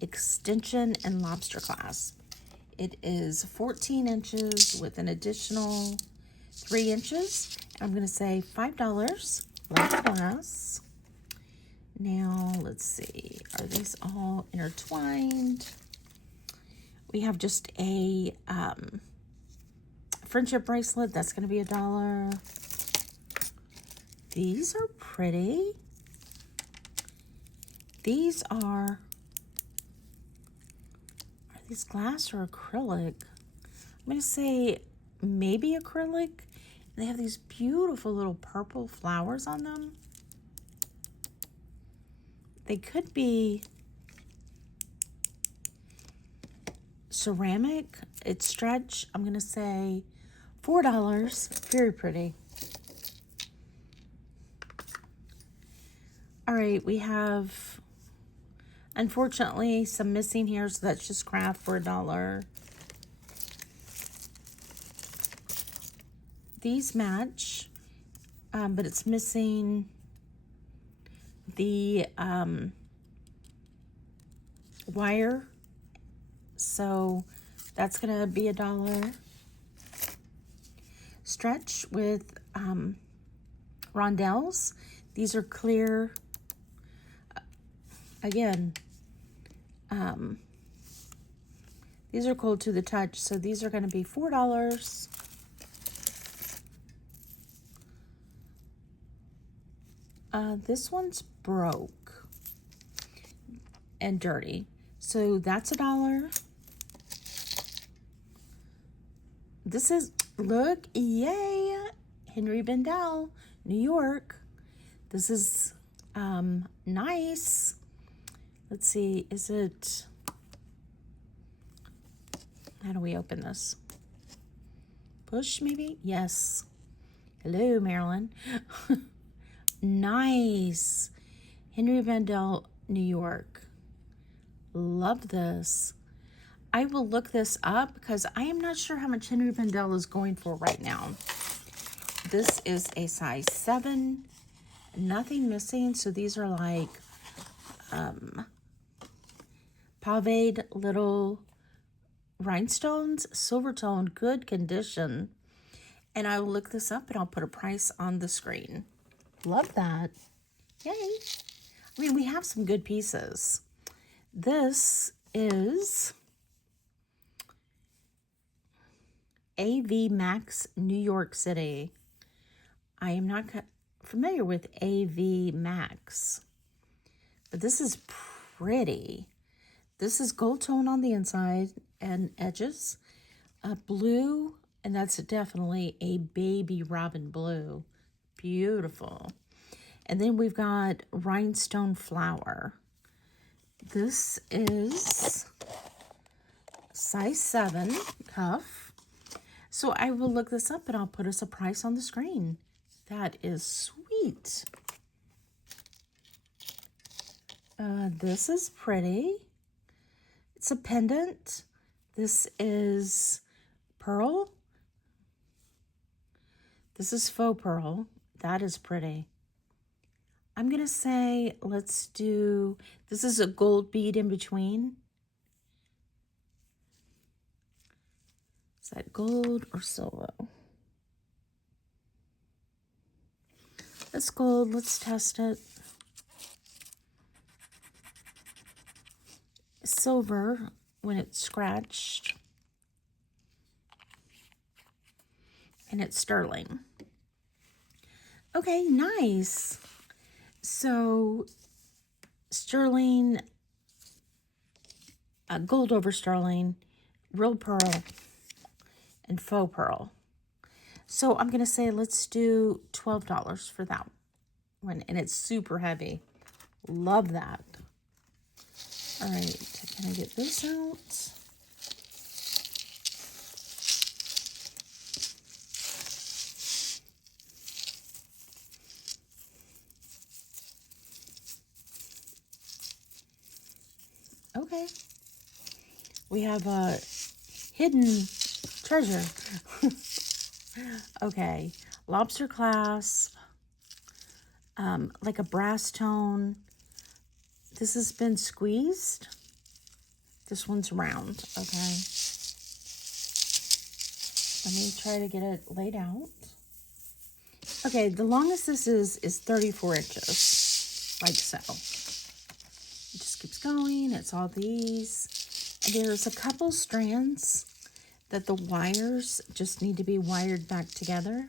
extension and lobster clasp. It is 14 inches with an additional 3 inches. I'm going to say $5. Love glass. Now, let's see. Are these all intertwined? We have just a friendship bracelet. That's going to be $1. These are pretty. These are these glass or acrylic? I'm going to say maybe acrylic. They have these beautiful little purple flowers on them. They could be ceramic. It's stretch. I'm going to say $4. Very pretty. All right, we have, unfortunately, some missing here, so that's just craft for $1. These match, but it's missing the wire, so that's going to be $1. Stretch with rondelles. These are clear. Again, these are cold to the touch, so these are going to be $4. This one's broke and dirty, so that's $1. This is, look, yay, Henry Bendel, New York. This is nice. Let's see, is it, how do we open this? Push, maybe? Yes. Hello, Marilyn. Nice. Henry Bendel, New York. Love this. I will look this up because I am not sure how much Henry Bendel is going for right now. This is a size 7. Nothing missing, so these are like paved little rhinestones, silver tone, good condition. And I will look this up and I'll put a price on the screen. Love that. Yay. I mean, we have some good pieces. This is AV Max, New York City. I am not familiar with AV Max, but this is pretty. This is gold tone on the inside and edges, blue, and that's definitely a baby robin blue. Beautiful. And then we've got rhinestone flower. This is size 7 cuff. So I will look this up and I'll put us a price on the screen. That is sweet. This is pretty. It's a pendant. This is pearl. This is faux pearl. That is pretty. I'm going to say, let's do, this is a gold bead in between. Is that gold or silver? That's gold. Let's test it. Silver when it's scratched. And it's sterling. Okay, nice. So, sterling, gold over sterling, real pearl, and faux pearl. So I'm going to say let's do $12 for that one. And it's super heavy. Love that. All right, can I get this out? Okay. We have a hidden treasure. Okay, lobster clasp, like a brass tone. This has been squeezed. This one's round, okay. Let me try to get it laid out. Okay, the longest this is 34 inches, like so. It just keeps going. It's all these. There's a couple strands that the wires just need to be wired back together.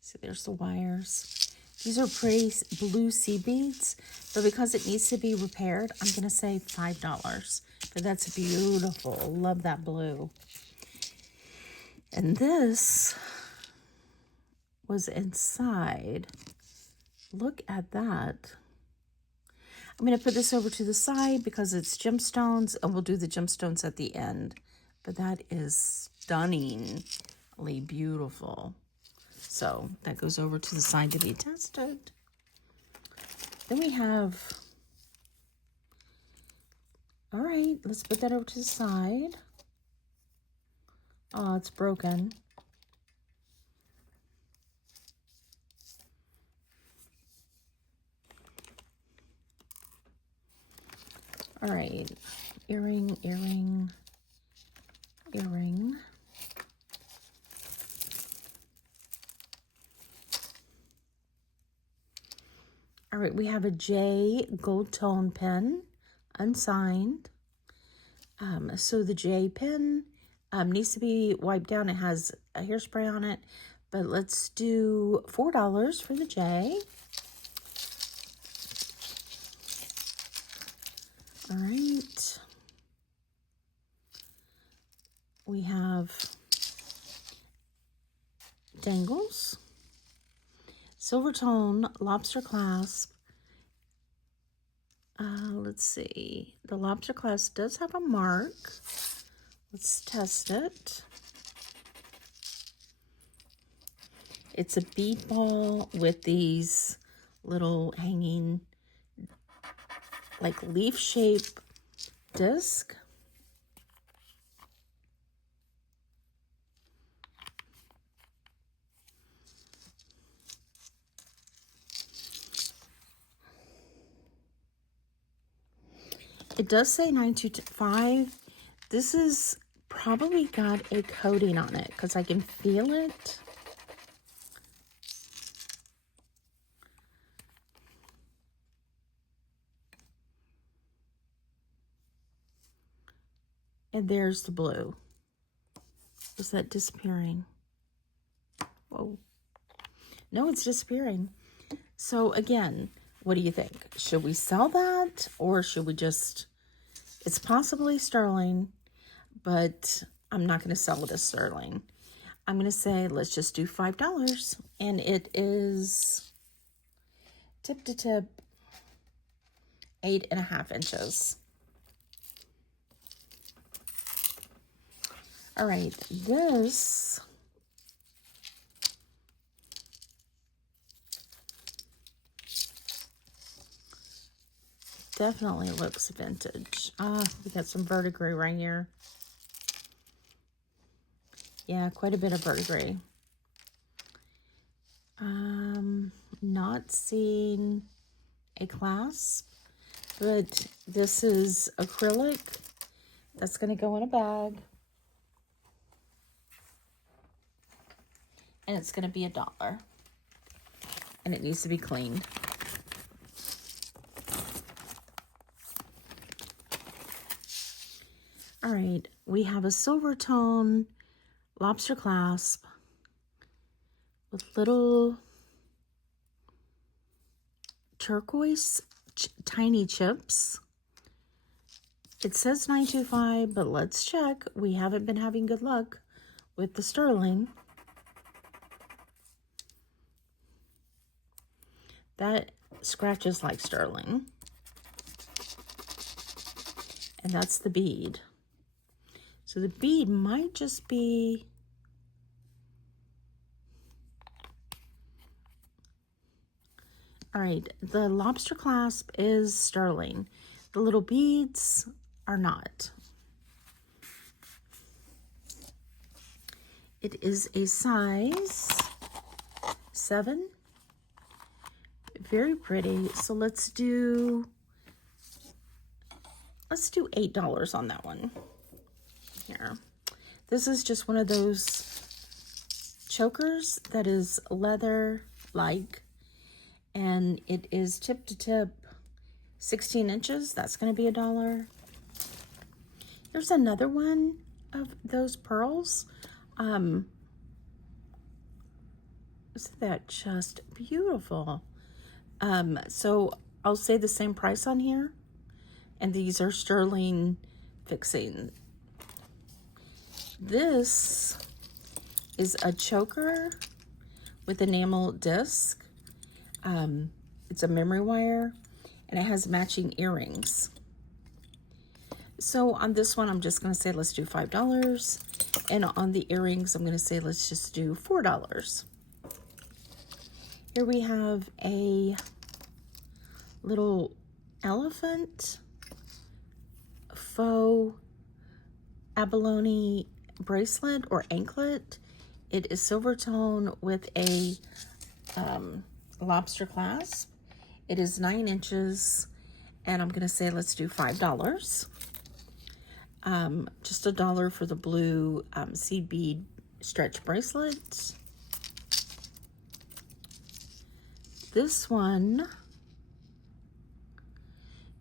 So there's the wires. These are pretty blue seed beads, but because it needs to be repaired, I'm going to say $5. But that's beautiful. Love that blue. And this was inside. Look at that. I'm going to put this over to the side because it's gemstones, and we'll do the gemstones at the end. But that is stunningly beautiful. So that goes over to the side to be tested. Then we have, all right, let's put that over to the side. Oh, it's broken. All right, earring, earring, earring. All right, we have a J gold tone pen, unsigned. So the J pen needs to be wiped down. It has a hairspray on it, but let's do $4 for the J. All right. We have Tangles, silver tone, lobster clasp. Let's see. The lobster clasp does have a mark. Let's test it. It's a bead ball with these little hanging, like leaf shape disc. It does say 925. This is probably got a coating on it because I can feel it. And there's the blue. Is that disappearing? Whoa. No, it's disappearing. So again, what do you think? Should we sell that or should we just, it's possibly sterling, but I'm not going to sell it as sterling. I'm going to say, let's just do $5. And it is tip to tip 8.5 inches. All right, this definitely looks vintage. We got some verdigris right here. Yeah, quite a bit of verdigris. Not seeing a clasp, but this is acrylic. That's going to go in a bag. And it's going to be $1. And it needs to be cleaned. All right, we have a silver tone lobster clasp with little turquoise tiny chips. It says 925, but let's check. We haven't been having good luck with the sterling. That scratches like sterling. And that's the bead. So the bead might just be, all right, the lobster clasp is sterling. The little beads are not. It is a size 7. Very pretty. So let's do $8 on that one. Here. This is just one of those chokers that is leather-like, and it is tip to tip 16 inches. That's going to be $1. There's another one of those pearls. Isn't that just beautiful? So I'll say the same price on here, and these are sterling fixing. This is a choker with enamel disc. It's a memory wire, and it has matching earrings. So on this one, I'm just going to say let's do $5. And on the earrings, I'm going to say let's just do $4. Here we have a little elephant faux abalone bracelet or anklet. It is silver tone with a lobster clasp. It is 9 inches, and I'm going to say let's do $5. Just $1 for the blue seed bead stretch bracelet. This one,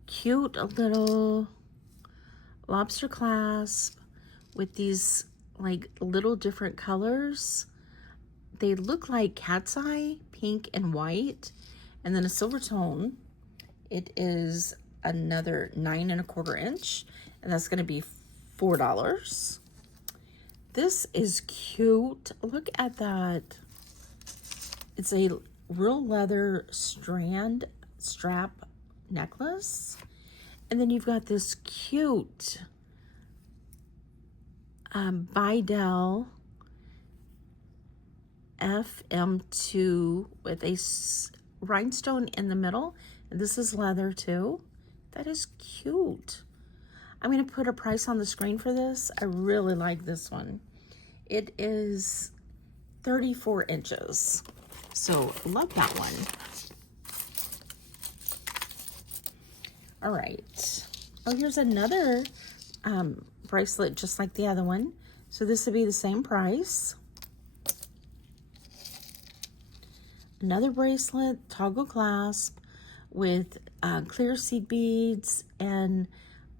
cute little lobster clasp with these like little different colors. They look like cat's eye, pink and white, and then a silver tone. It is another 9 1/4 inch, and that's going to be $4. This is cute. Look at that. It's a real leather strap necklace, and then you've got this cute Bidel FM2 with a rhinestone in the middle, and this is leather too. That is cute. I'm going to put a price on the screen for this. I really like this one. It is 34 inches. So love that one. All right. Oh, here's another bracelet just like the other one. So this would be the same price. Another bracelet, toggle clasp with clear seed beads and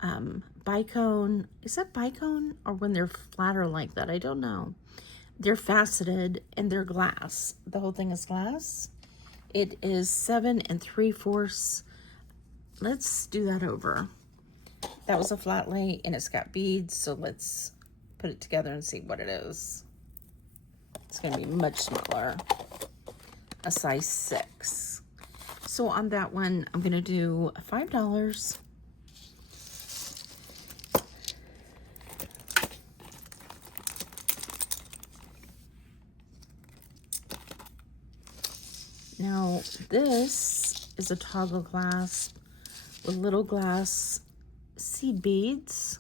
bicone. Is that bicone or when they're flatter like that? I don't know. They're faceted and they're glass. The whole thing is glass. It is 7 3/4. Let's do that over. That was a flat lay and it's got beads. So let's put it together and see what it is. It's going to be much smaller. A size 6. So on that one, I'm going to do $5. Now, this is a toggle clasp with little glass seed beads.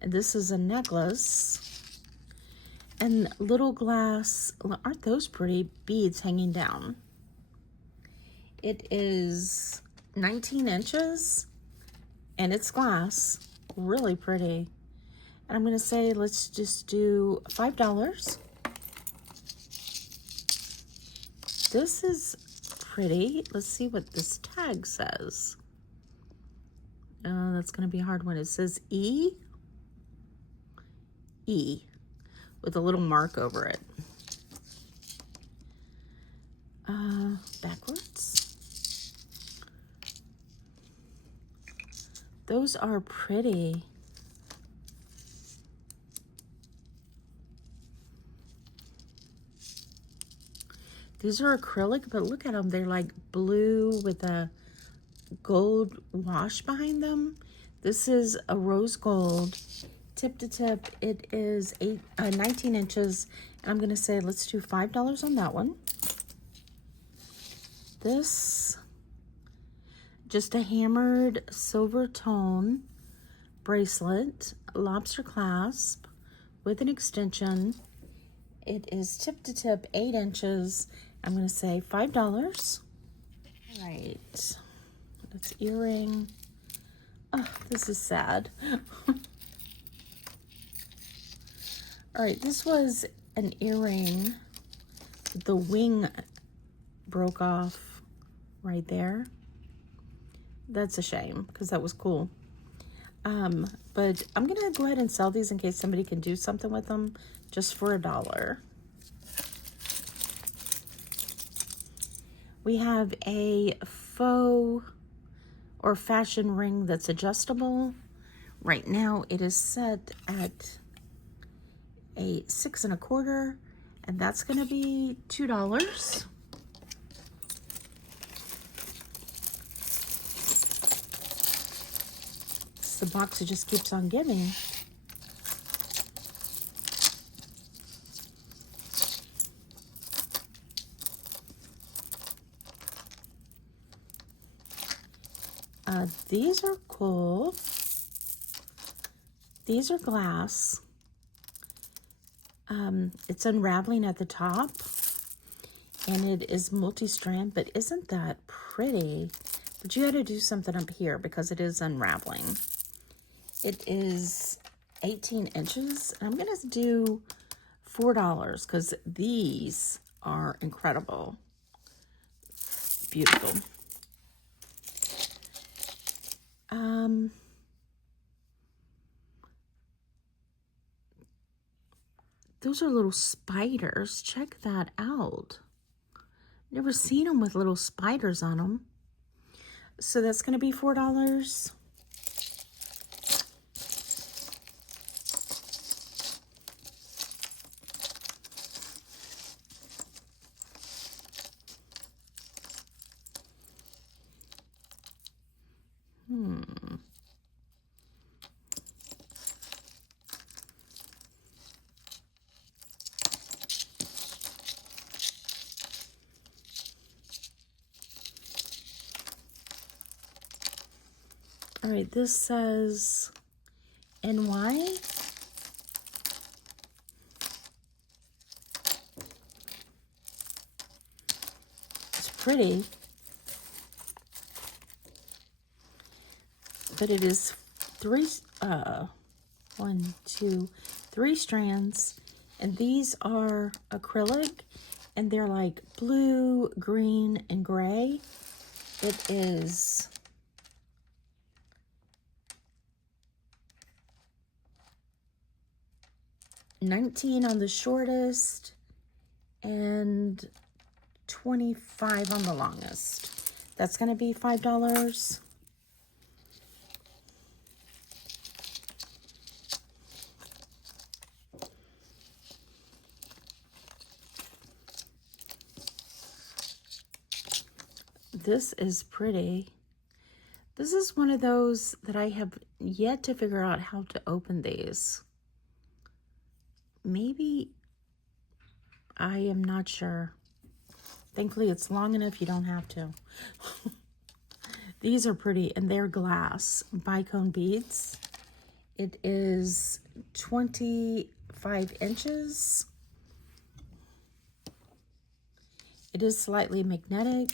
And this is a necklace. And little glass, aren't those pretty, beads hanging down. It is 19 inches and it's glass, really pretty. And I'm going to say let's just do $5. This is pretty. Let's see what this tag says. Oh, that's going to be a hard one. It says E with a little mark over it. Backwards. Those are pretty. These are acrylic, but look at them. They're like blue with a gold wash behind them. This is a rose gold, tip to tip. It is 19 inches. And I'm going to say, let's do $5 on that one. This, just a hammered silver tone bracelet, lobster clasp with an extension. It is tip to tip, 8 inches. I'm going to say $5. All right. That's earring. Oh, this is sad. All right, this was an earring. The wing broke off right there. That's a shame because that was cool. But I'm gonna go ahead and sell these in case somebody can do something with them, just for $1. We have a faux or fashion ring that's adjustable. Right now it is set at a 6 1/4, and that's gonna be $2. It's the box that just keeps on giving. These are cool. These are glass. It's unraveling at the top, and it is multi-strand, but isn't that pretty? But you had to do something up here because it is unraveling. It is 18 inches. I'm going to do $4 because these are incredible. Beautiful. Those are little spiders. Check that out. Never seen them with little spiders on them. So that's going to be $4. All right, this says NY. It's pretty, but it is three strands, and these are acrylic, and they're like blue, green, and gray. It is $19 on the shortest and $25 on the longest. That's going to be $5. This is pretty. This is one of those that I have yet to figure out how to open these. Maybe, I am not sure. Thankfully, it's long enough you don't have to. These are pretty, and they're glass bicone beads. It is 25 inches. It is slightly magnetic.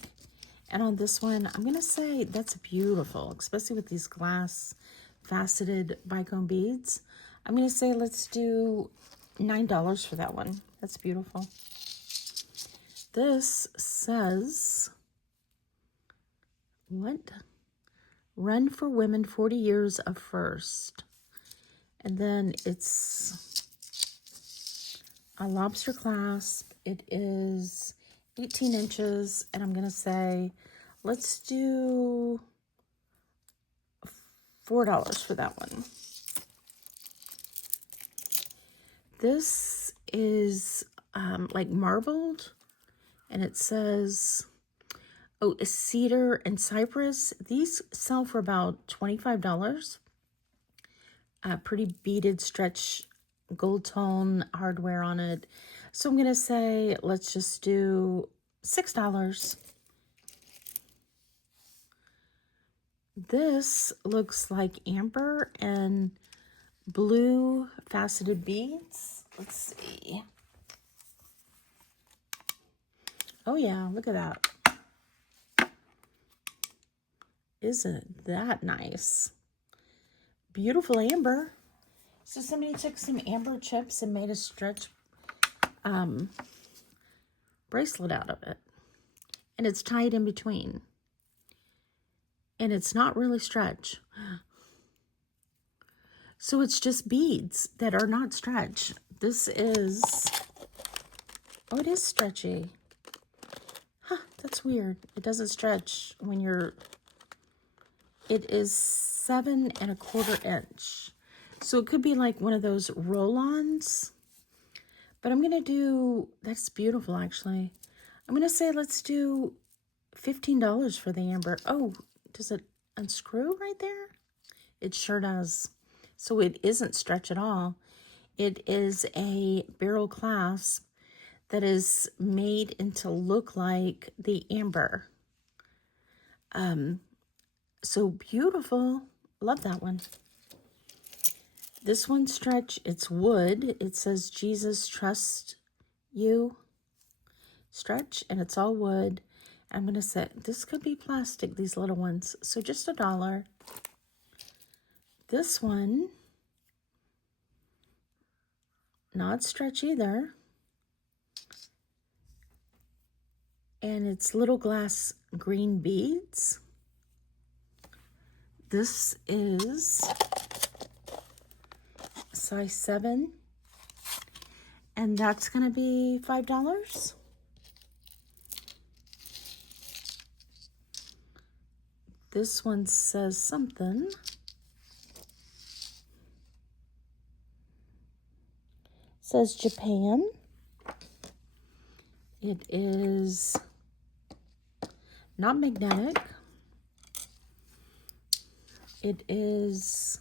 And on this one, I'm going to say that's beautiful, especially with these glass faceted bicone beads. I'm going to say let's do $9 for that one. That's beautiful. This says, what? Run for Women, 40 Years of First. And then it's a lobster clasp. It is 18 inches, and I'm going to say, let's do $4 for that one. This is like marbled, And it says, oh, cedar and cypress. These sell for about $25. Pretty beaded stretch gold tone hardware on it. So I'm going to say, let's just do $6. This looks like amber and blue faceted beads. Let's see. Oh yeah, look at that. Isn't that nice? Beautiful amber. So somebody took some amber chips and made a stretch bracelet out of it. And it's tied in between. And it's not really stretch. So it's just beads that are not stretch. This is, oh, it is stretchy. Huh, that's weird. It doesn't stretch when you're, it is 7 1/4 inch. So it could be like one of those roll-ons. But I'm going to do, that's beautiful actually. I'm going to say let's do $15 for the amber. Oh, does it unscrew right there? It sure does. So it isn't stretch at all. It is a barrel clasp that is made into look like the amber. So beautiful. Love that one. This one stretch, it's wood. It says Jesus trust you. Stretch, and it's all wood. I'm going to say, this could be plastic, these little ones. So just $1. This one, not stretch either. And it's little glass green beads. This is size 7. And that's going to be $5. This one says something. Says Japan. It is not magnetic. It is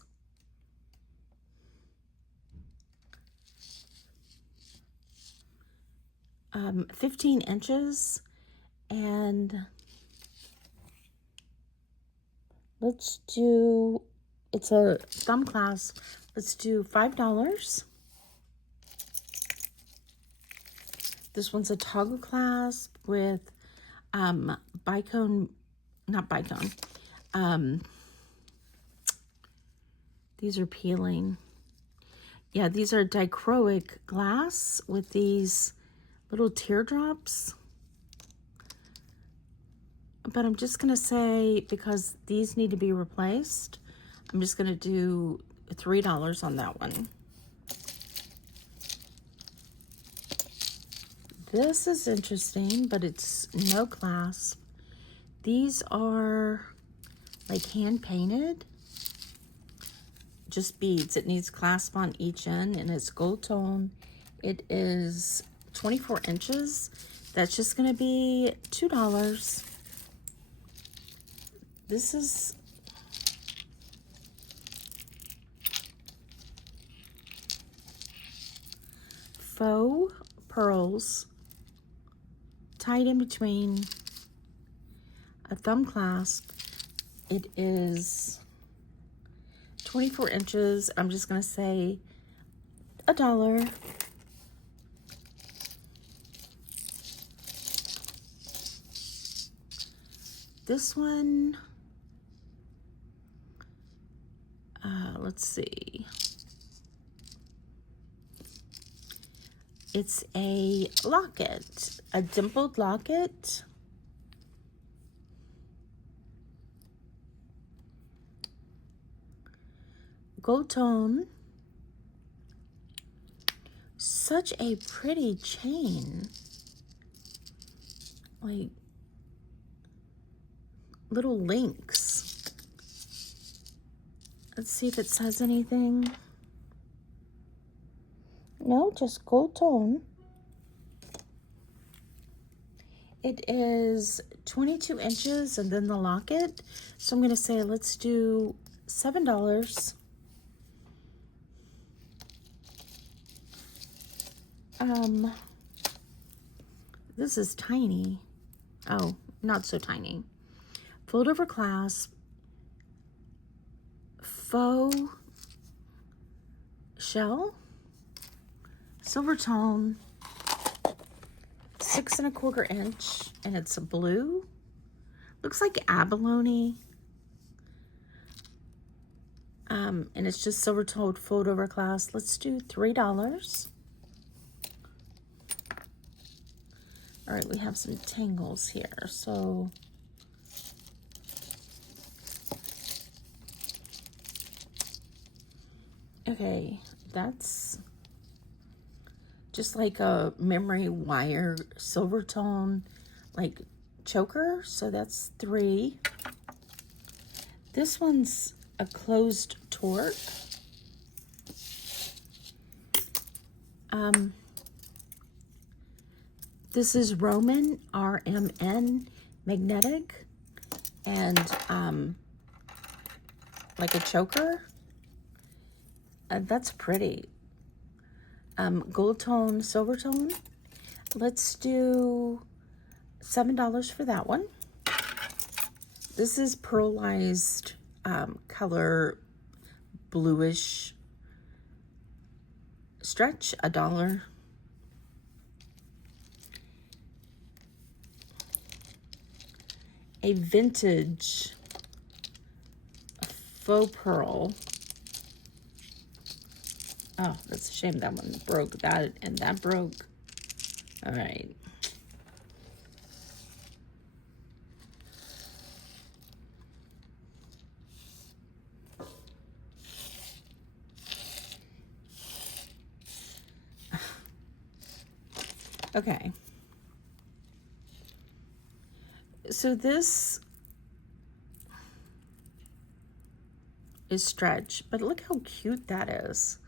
15 inches, and let's do, it's a thumb clasp. Let's do $5. This one's a toggle clasp with bicone, not bicone. These are peeling. Yeah, these are dichroic glass with these little teardrops. But I'm just going to say, because these need to be replaced, I'm just going to do $3 on that one. This is interesting, but it's no clasp. These are like hand painted, just beads. It needs clasp on each end, and it's gold tone. It is 24 inches. That's just going to be $2. This is faux pearls tied in between a thumb clasp. It is 24 inches. I'm just going to say $1. This one, let's see. It's a locket, a dimpled locket. Gold tone. Such a pretty chain. Like little links. Let's see if it says anything. No, just gold tone. It is 22 inches and then the locket. So I'm going to say let's do $7. This is tiny. Oh, not so tiny. Fold over clasp, faux shell, silver tone, 6 1/4 inch, and it's a blue. Looks like abalone. And it's just silver tone fold over clasp. Let's do $3. All right, we have some tangles here. So okay, that's just like a memory wire silver tone, like choker. So that's 3. This one's a closed torque. This is Roman, RMN, magnetic, and like a choker. That's pretty. Gold tone, silver tone. Let's do $7 for that one. This is pearlized color, bluish stretch, $1. A vintage faux pearl. Oh, that's a shame that one broke. That and that broke. All right. Okay. So this is stretch, but look how cute that is.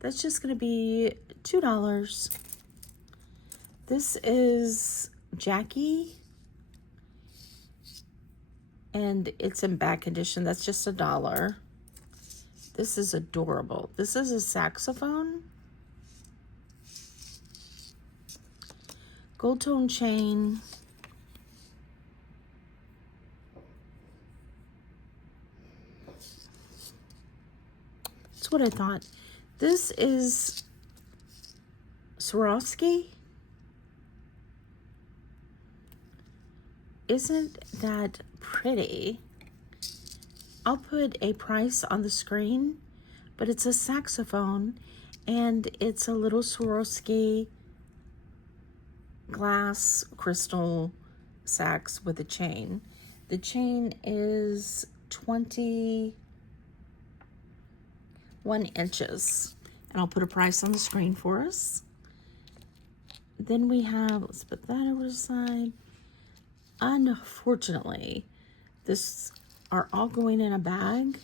That's just going to be $2. This is Jackie, and it's in bad condition. That's just $1. This is adorable. This is a saxophone. Gold tone chain. That's what I thought. This is Swarovski. Isn't that pretty? I'll put a price on the screen, but it's a saxophone, and it's a little Swarovski glass crystal sax with a chain. The chain is 21 inches, and I'll put a price on the screen for us. Then we have, let's put that over the side. Unfortunately, this are all going in a bag,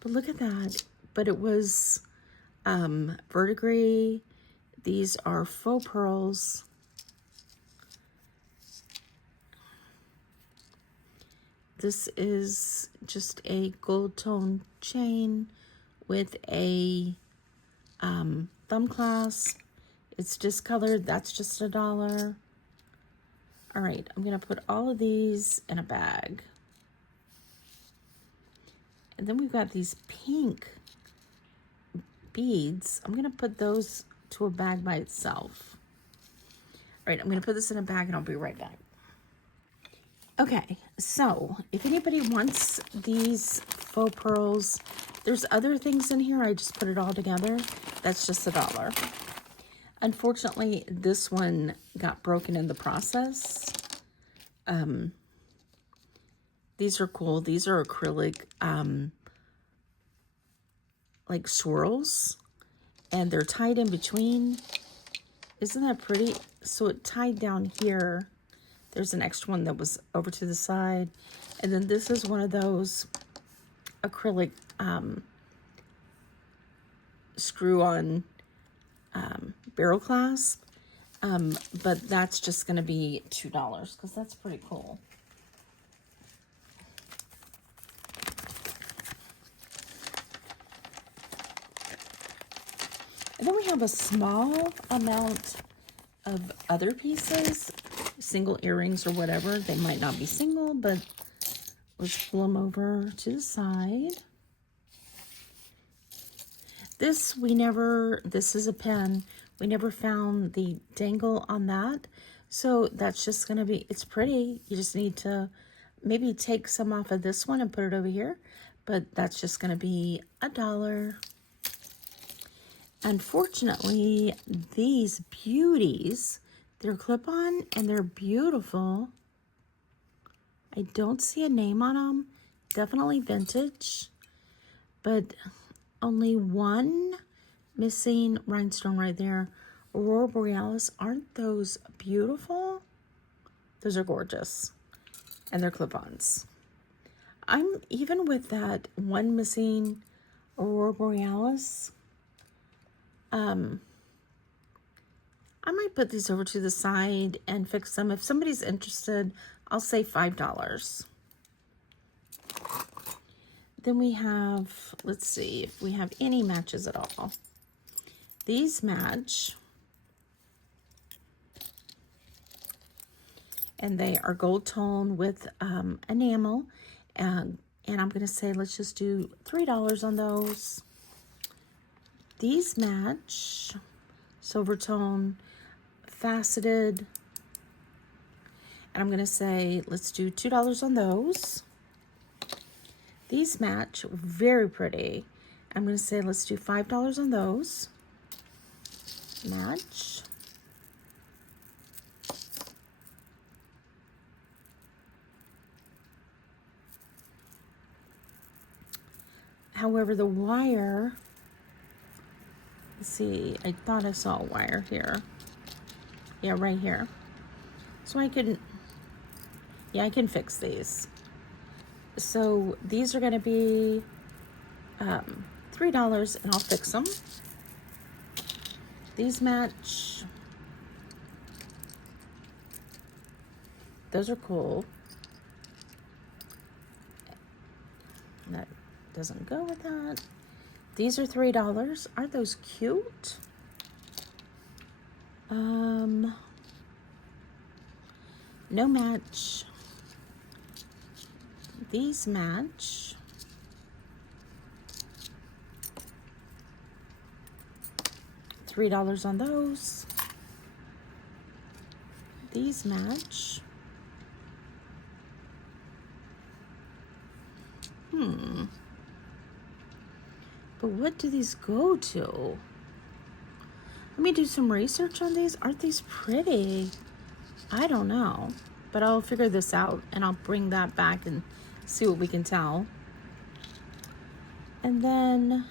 but look at that. But it was verdigris. These are faux pearls. This is just a gold tone chain with a thumb clasp. It's discolored. That's just $1. All right, I'm going to put all of these in a bag. And then we've got these pink beads. I'm going to put those to a bag by itself. All right, I'm going to put this in a bag and I'll be right back. Okay, so if anybody wants these faux pearls, there's other things in here. I just put it all together. That's just $1. Unfortunately, this one got broken in the process. These are cool. These are acrylic, like swirls, and they're tied in between. Isn't that pretty? So it tied down here. There's an extra one that was over to the side. And then this is one of those acrylic screw-on barrel clasp. But that's just going to be $2 because that's pretty cool. And then we have a small amount of other pieces, single earrings or whatever. They might not be single, but let's pull them over to the side. This is a pen. We never found the dangle on that. So that's just going to be, it's pretty. You just need to maybe take some off of this one and put it over here. But that's just going to be $1. Unfortunately, these beauties, they're clip-on and they're beautiful. I don't see a name on them. Definitely vintage. But only one missing rhinestone right there. Aurora Borealis, aren't those beautiful? Those are gorgeous. And they're clip-ons. I'm even with that one missing Aurora Borealis. I might put these over to the side and fix them. If somebody's interested, I'll say $5. Then we have, let's see if we have any matches at all. These match. And they are gold tone with enamel. And I'm going to say, let's just do $3 on those. These match. Silver tone, faceted. And I'm going to say, let's do $2 on those. These match, very pretty. I'm going to say, let's do $5 on those. Match. However, the wire, let's see, I thought I saw a wire here. Yeah, right here. So I can fix these. So these are going to be $3 and I'll fix them. These match. Those are cool. That doesn't go with that. These are $3. Aren't those cute? No match. These match. $3 on those. These match. But what do these go to? Let me do some research on these. Aren't these pretty? I don't know. But I'll figure this out and I'll bring that back and see what we can tell. And then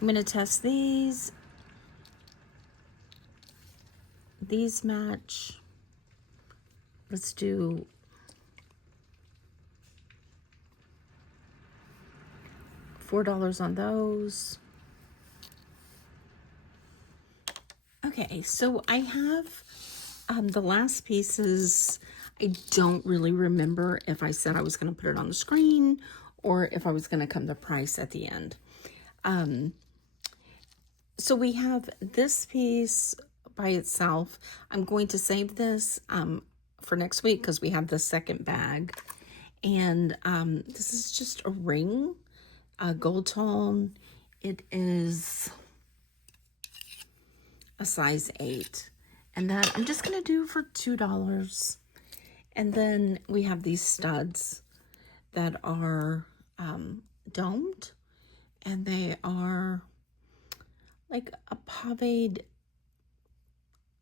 I'm going to test these. These match. Let's do $4 on those. Okay, so I have the last pieces. I don't really remember if I said I was going to put it on the screen or if I was going to come to price at the end. So we have this piece by itself. I'm going to save this for next week because we have the second bag. And this is just a ring, gold tone. It is a size 8. And that I'm just going to do for $2. And then we have these studs that are domed. And they are like a paved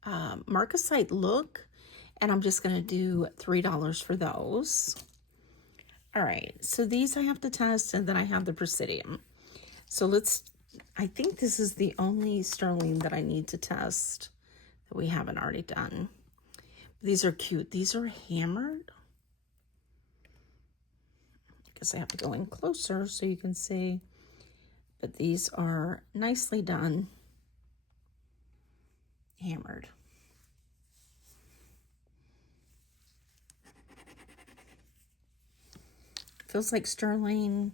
marcasite look. And I'm just going to do $3 for those. All right, so these I have to test, and then I have the Presidium. So I think this is the only sterling that I need to test that we haven't already done. These are cute. These are hammered. You guess I have to go in closer so you can see. But these are nicely done, hammered. Feels like sterling,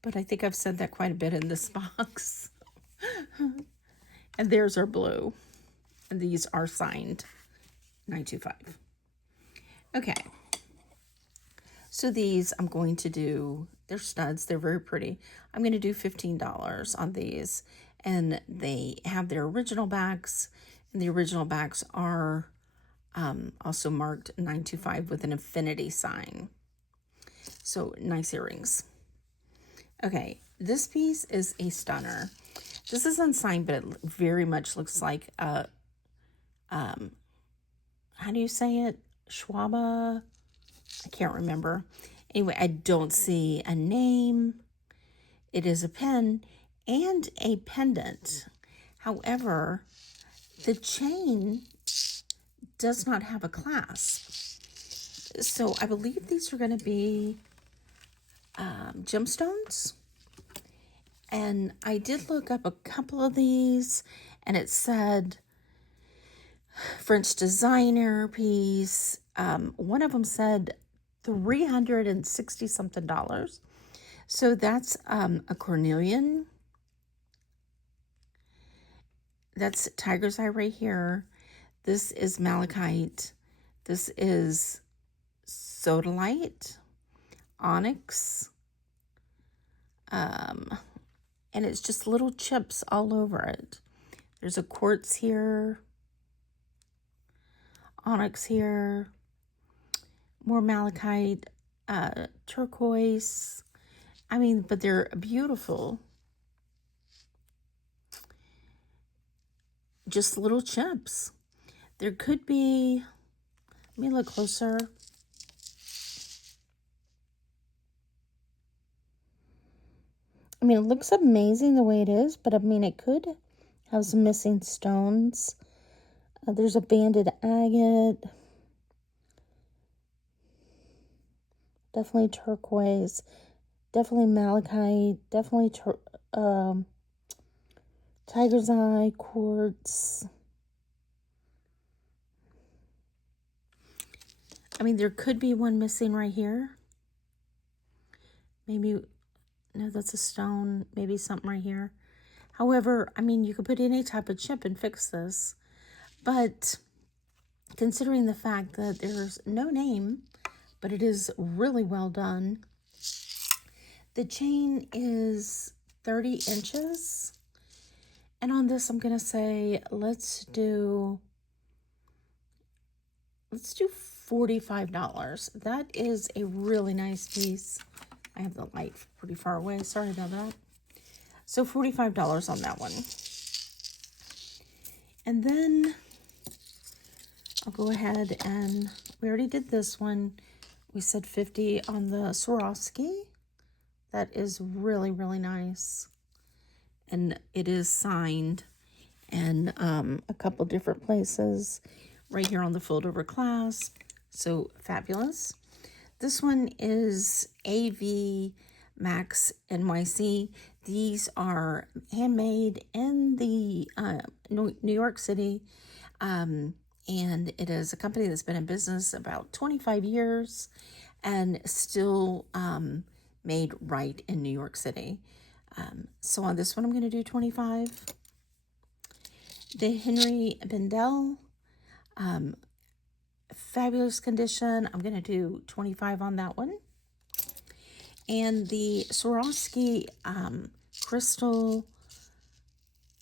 but I think I've said that quite a bit in this box. And there's our blue. And these are signed 925. Okay. So these I'm going to do, they're studs. They're very pretty. I'm going to do $15 on these. And they have their original backs. And the original backs are also marked 925 with an infinity sign. So nice earrings. Okay, this piece is a stunner. This is unsigned, but it very much looks like a, how do you say it? Schwaba? I can't remember. Anyway, I don't see a name. It is a pen and a pendant. However, the chain does not have a clasp. So I believe these are going to be gemstones. And I did look up a couple of these, and it said French designer piece. One of them said $360 something. So that's a cornelian. That's tiger's eye right here. This is malachite. This is sodalite, onyx, and it's just little chips all over it. There's a quartz here, onyx here, more malachite, turquoise. I mean, but they're beautiful. Just little chips. There could be, let me look closer. I mean, it looks amazing the way it is, but I mean, it could have some missing stones. There's a banded agate. Definitely turquoise. Definitely malachite. Definitely tiger's eye, quartz. I mean, there could be one missing right here. Maybe, no, that's a stone. Maybe something right here. However, I mean, you could put any type of chip and fix this. But considering the fact that there's no name, but it is really well done. The chain is 30 inches. And on this, I'm going to say, let's do $45. That is a really nice piece. I have the light pretty far away. Sorry about that. So $45 on that one. And then I'll go ahead and we already did this one. We said 50 on the Swarovski. That is really, really nice. And it is signed in a couple different places. Right here on the fold over clasp. So fabulous. This one is AV Max NYC. These are handmade in the New York City. And it is a company that's been in business about 25 years and still made right in New York City. So on this one, I'm going to do 25. The Henry Bendel, fabulous condition. I'm going to do 25 on that one. And the Swarovski crystal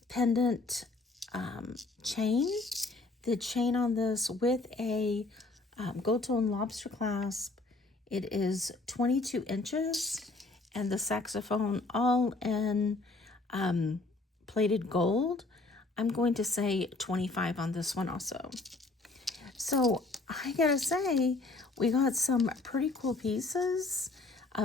pendant chain. The chain on this with a gold tone lobster clasp. It is 22 inches. And the saxophone all in plated gold. I'm going to say 25 on this one also. So I gotta say, we got some pretty cool pieces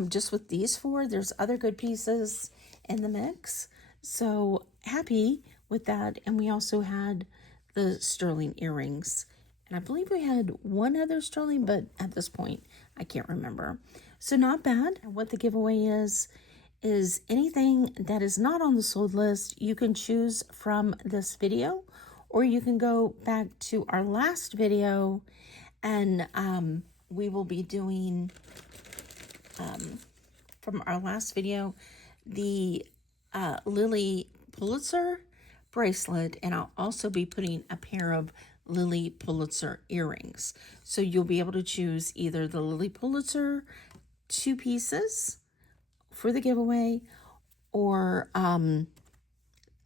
just with these four. There's other good pieces in the mix. So happy with that. And we also had the sterling earrings. And I believe we had one other sterling, but at this point, I can't remember. So not bad. What the giveaway is anything that is not on the sold list, you can choose from this video, or you can go back to our last video, and we will be doing, from our last video, the Lily Pulitzer bracelet, and I'll also be putting a pair of Lily Pulitzer earrings. So you'll be able to choose either the Lily Pulitzer 2 pieces for the giveaway, or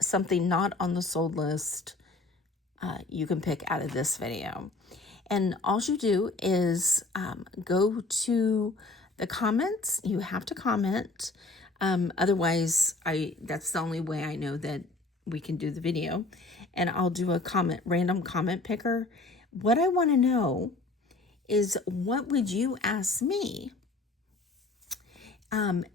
something not on the sold list you can pick out of this video. And all you do is go to the comments. You have to comment. Otherwise, that's the only way I know that we can do the video. And I'll do a random comment picker. What I want to know is, what would you ask me?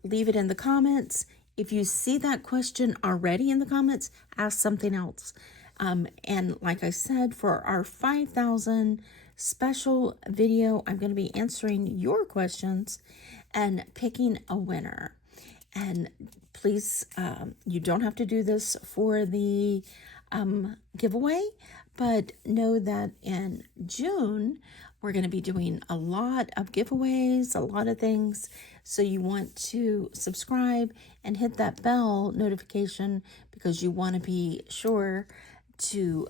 Leave it in the comments. If you see that question already in the comments, ask something else. And like I said, for our 5,000 special video, I'm going to be answering your questions and picking a winner. And please, you don't have to do this for the giveaway, but know that in June, we're going to be doing a lot of giveaways, a lot of things. So you want to subscribe and hit that bell notification, because you want to be sure to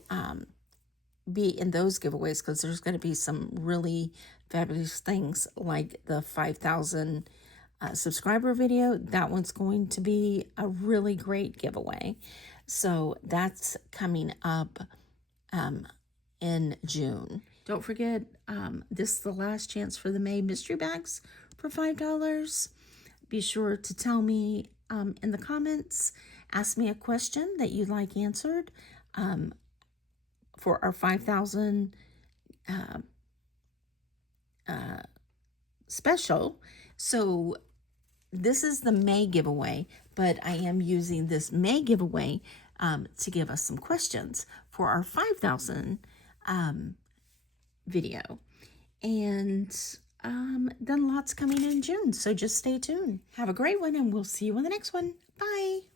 be in those giveaways, because there's going to be some really fabulous things, like the 5,000 subscriber video. That one's going to be a really great giveaway. So that's coming up in June. Don't forget, this is the last chance for the May mystery bags for $5. Be sure to tell me in the comments, ask me a question that you'd like answered for our 5,000 special. So this is the May giveaway, but I am using this May giveaway to give us some questions for our 5,000 video. And then lots coming in June. So just stay tuned. Have a great one, and we'll see you on the next one. Bye.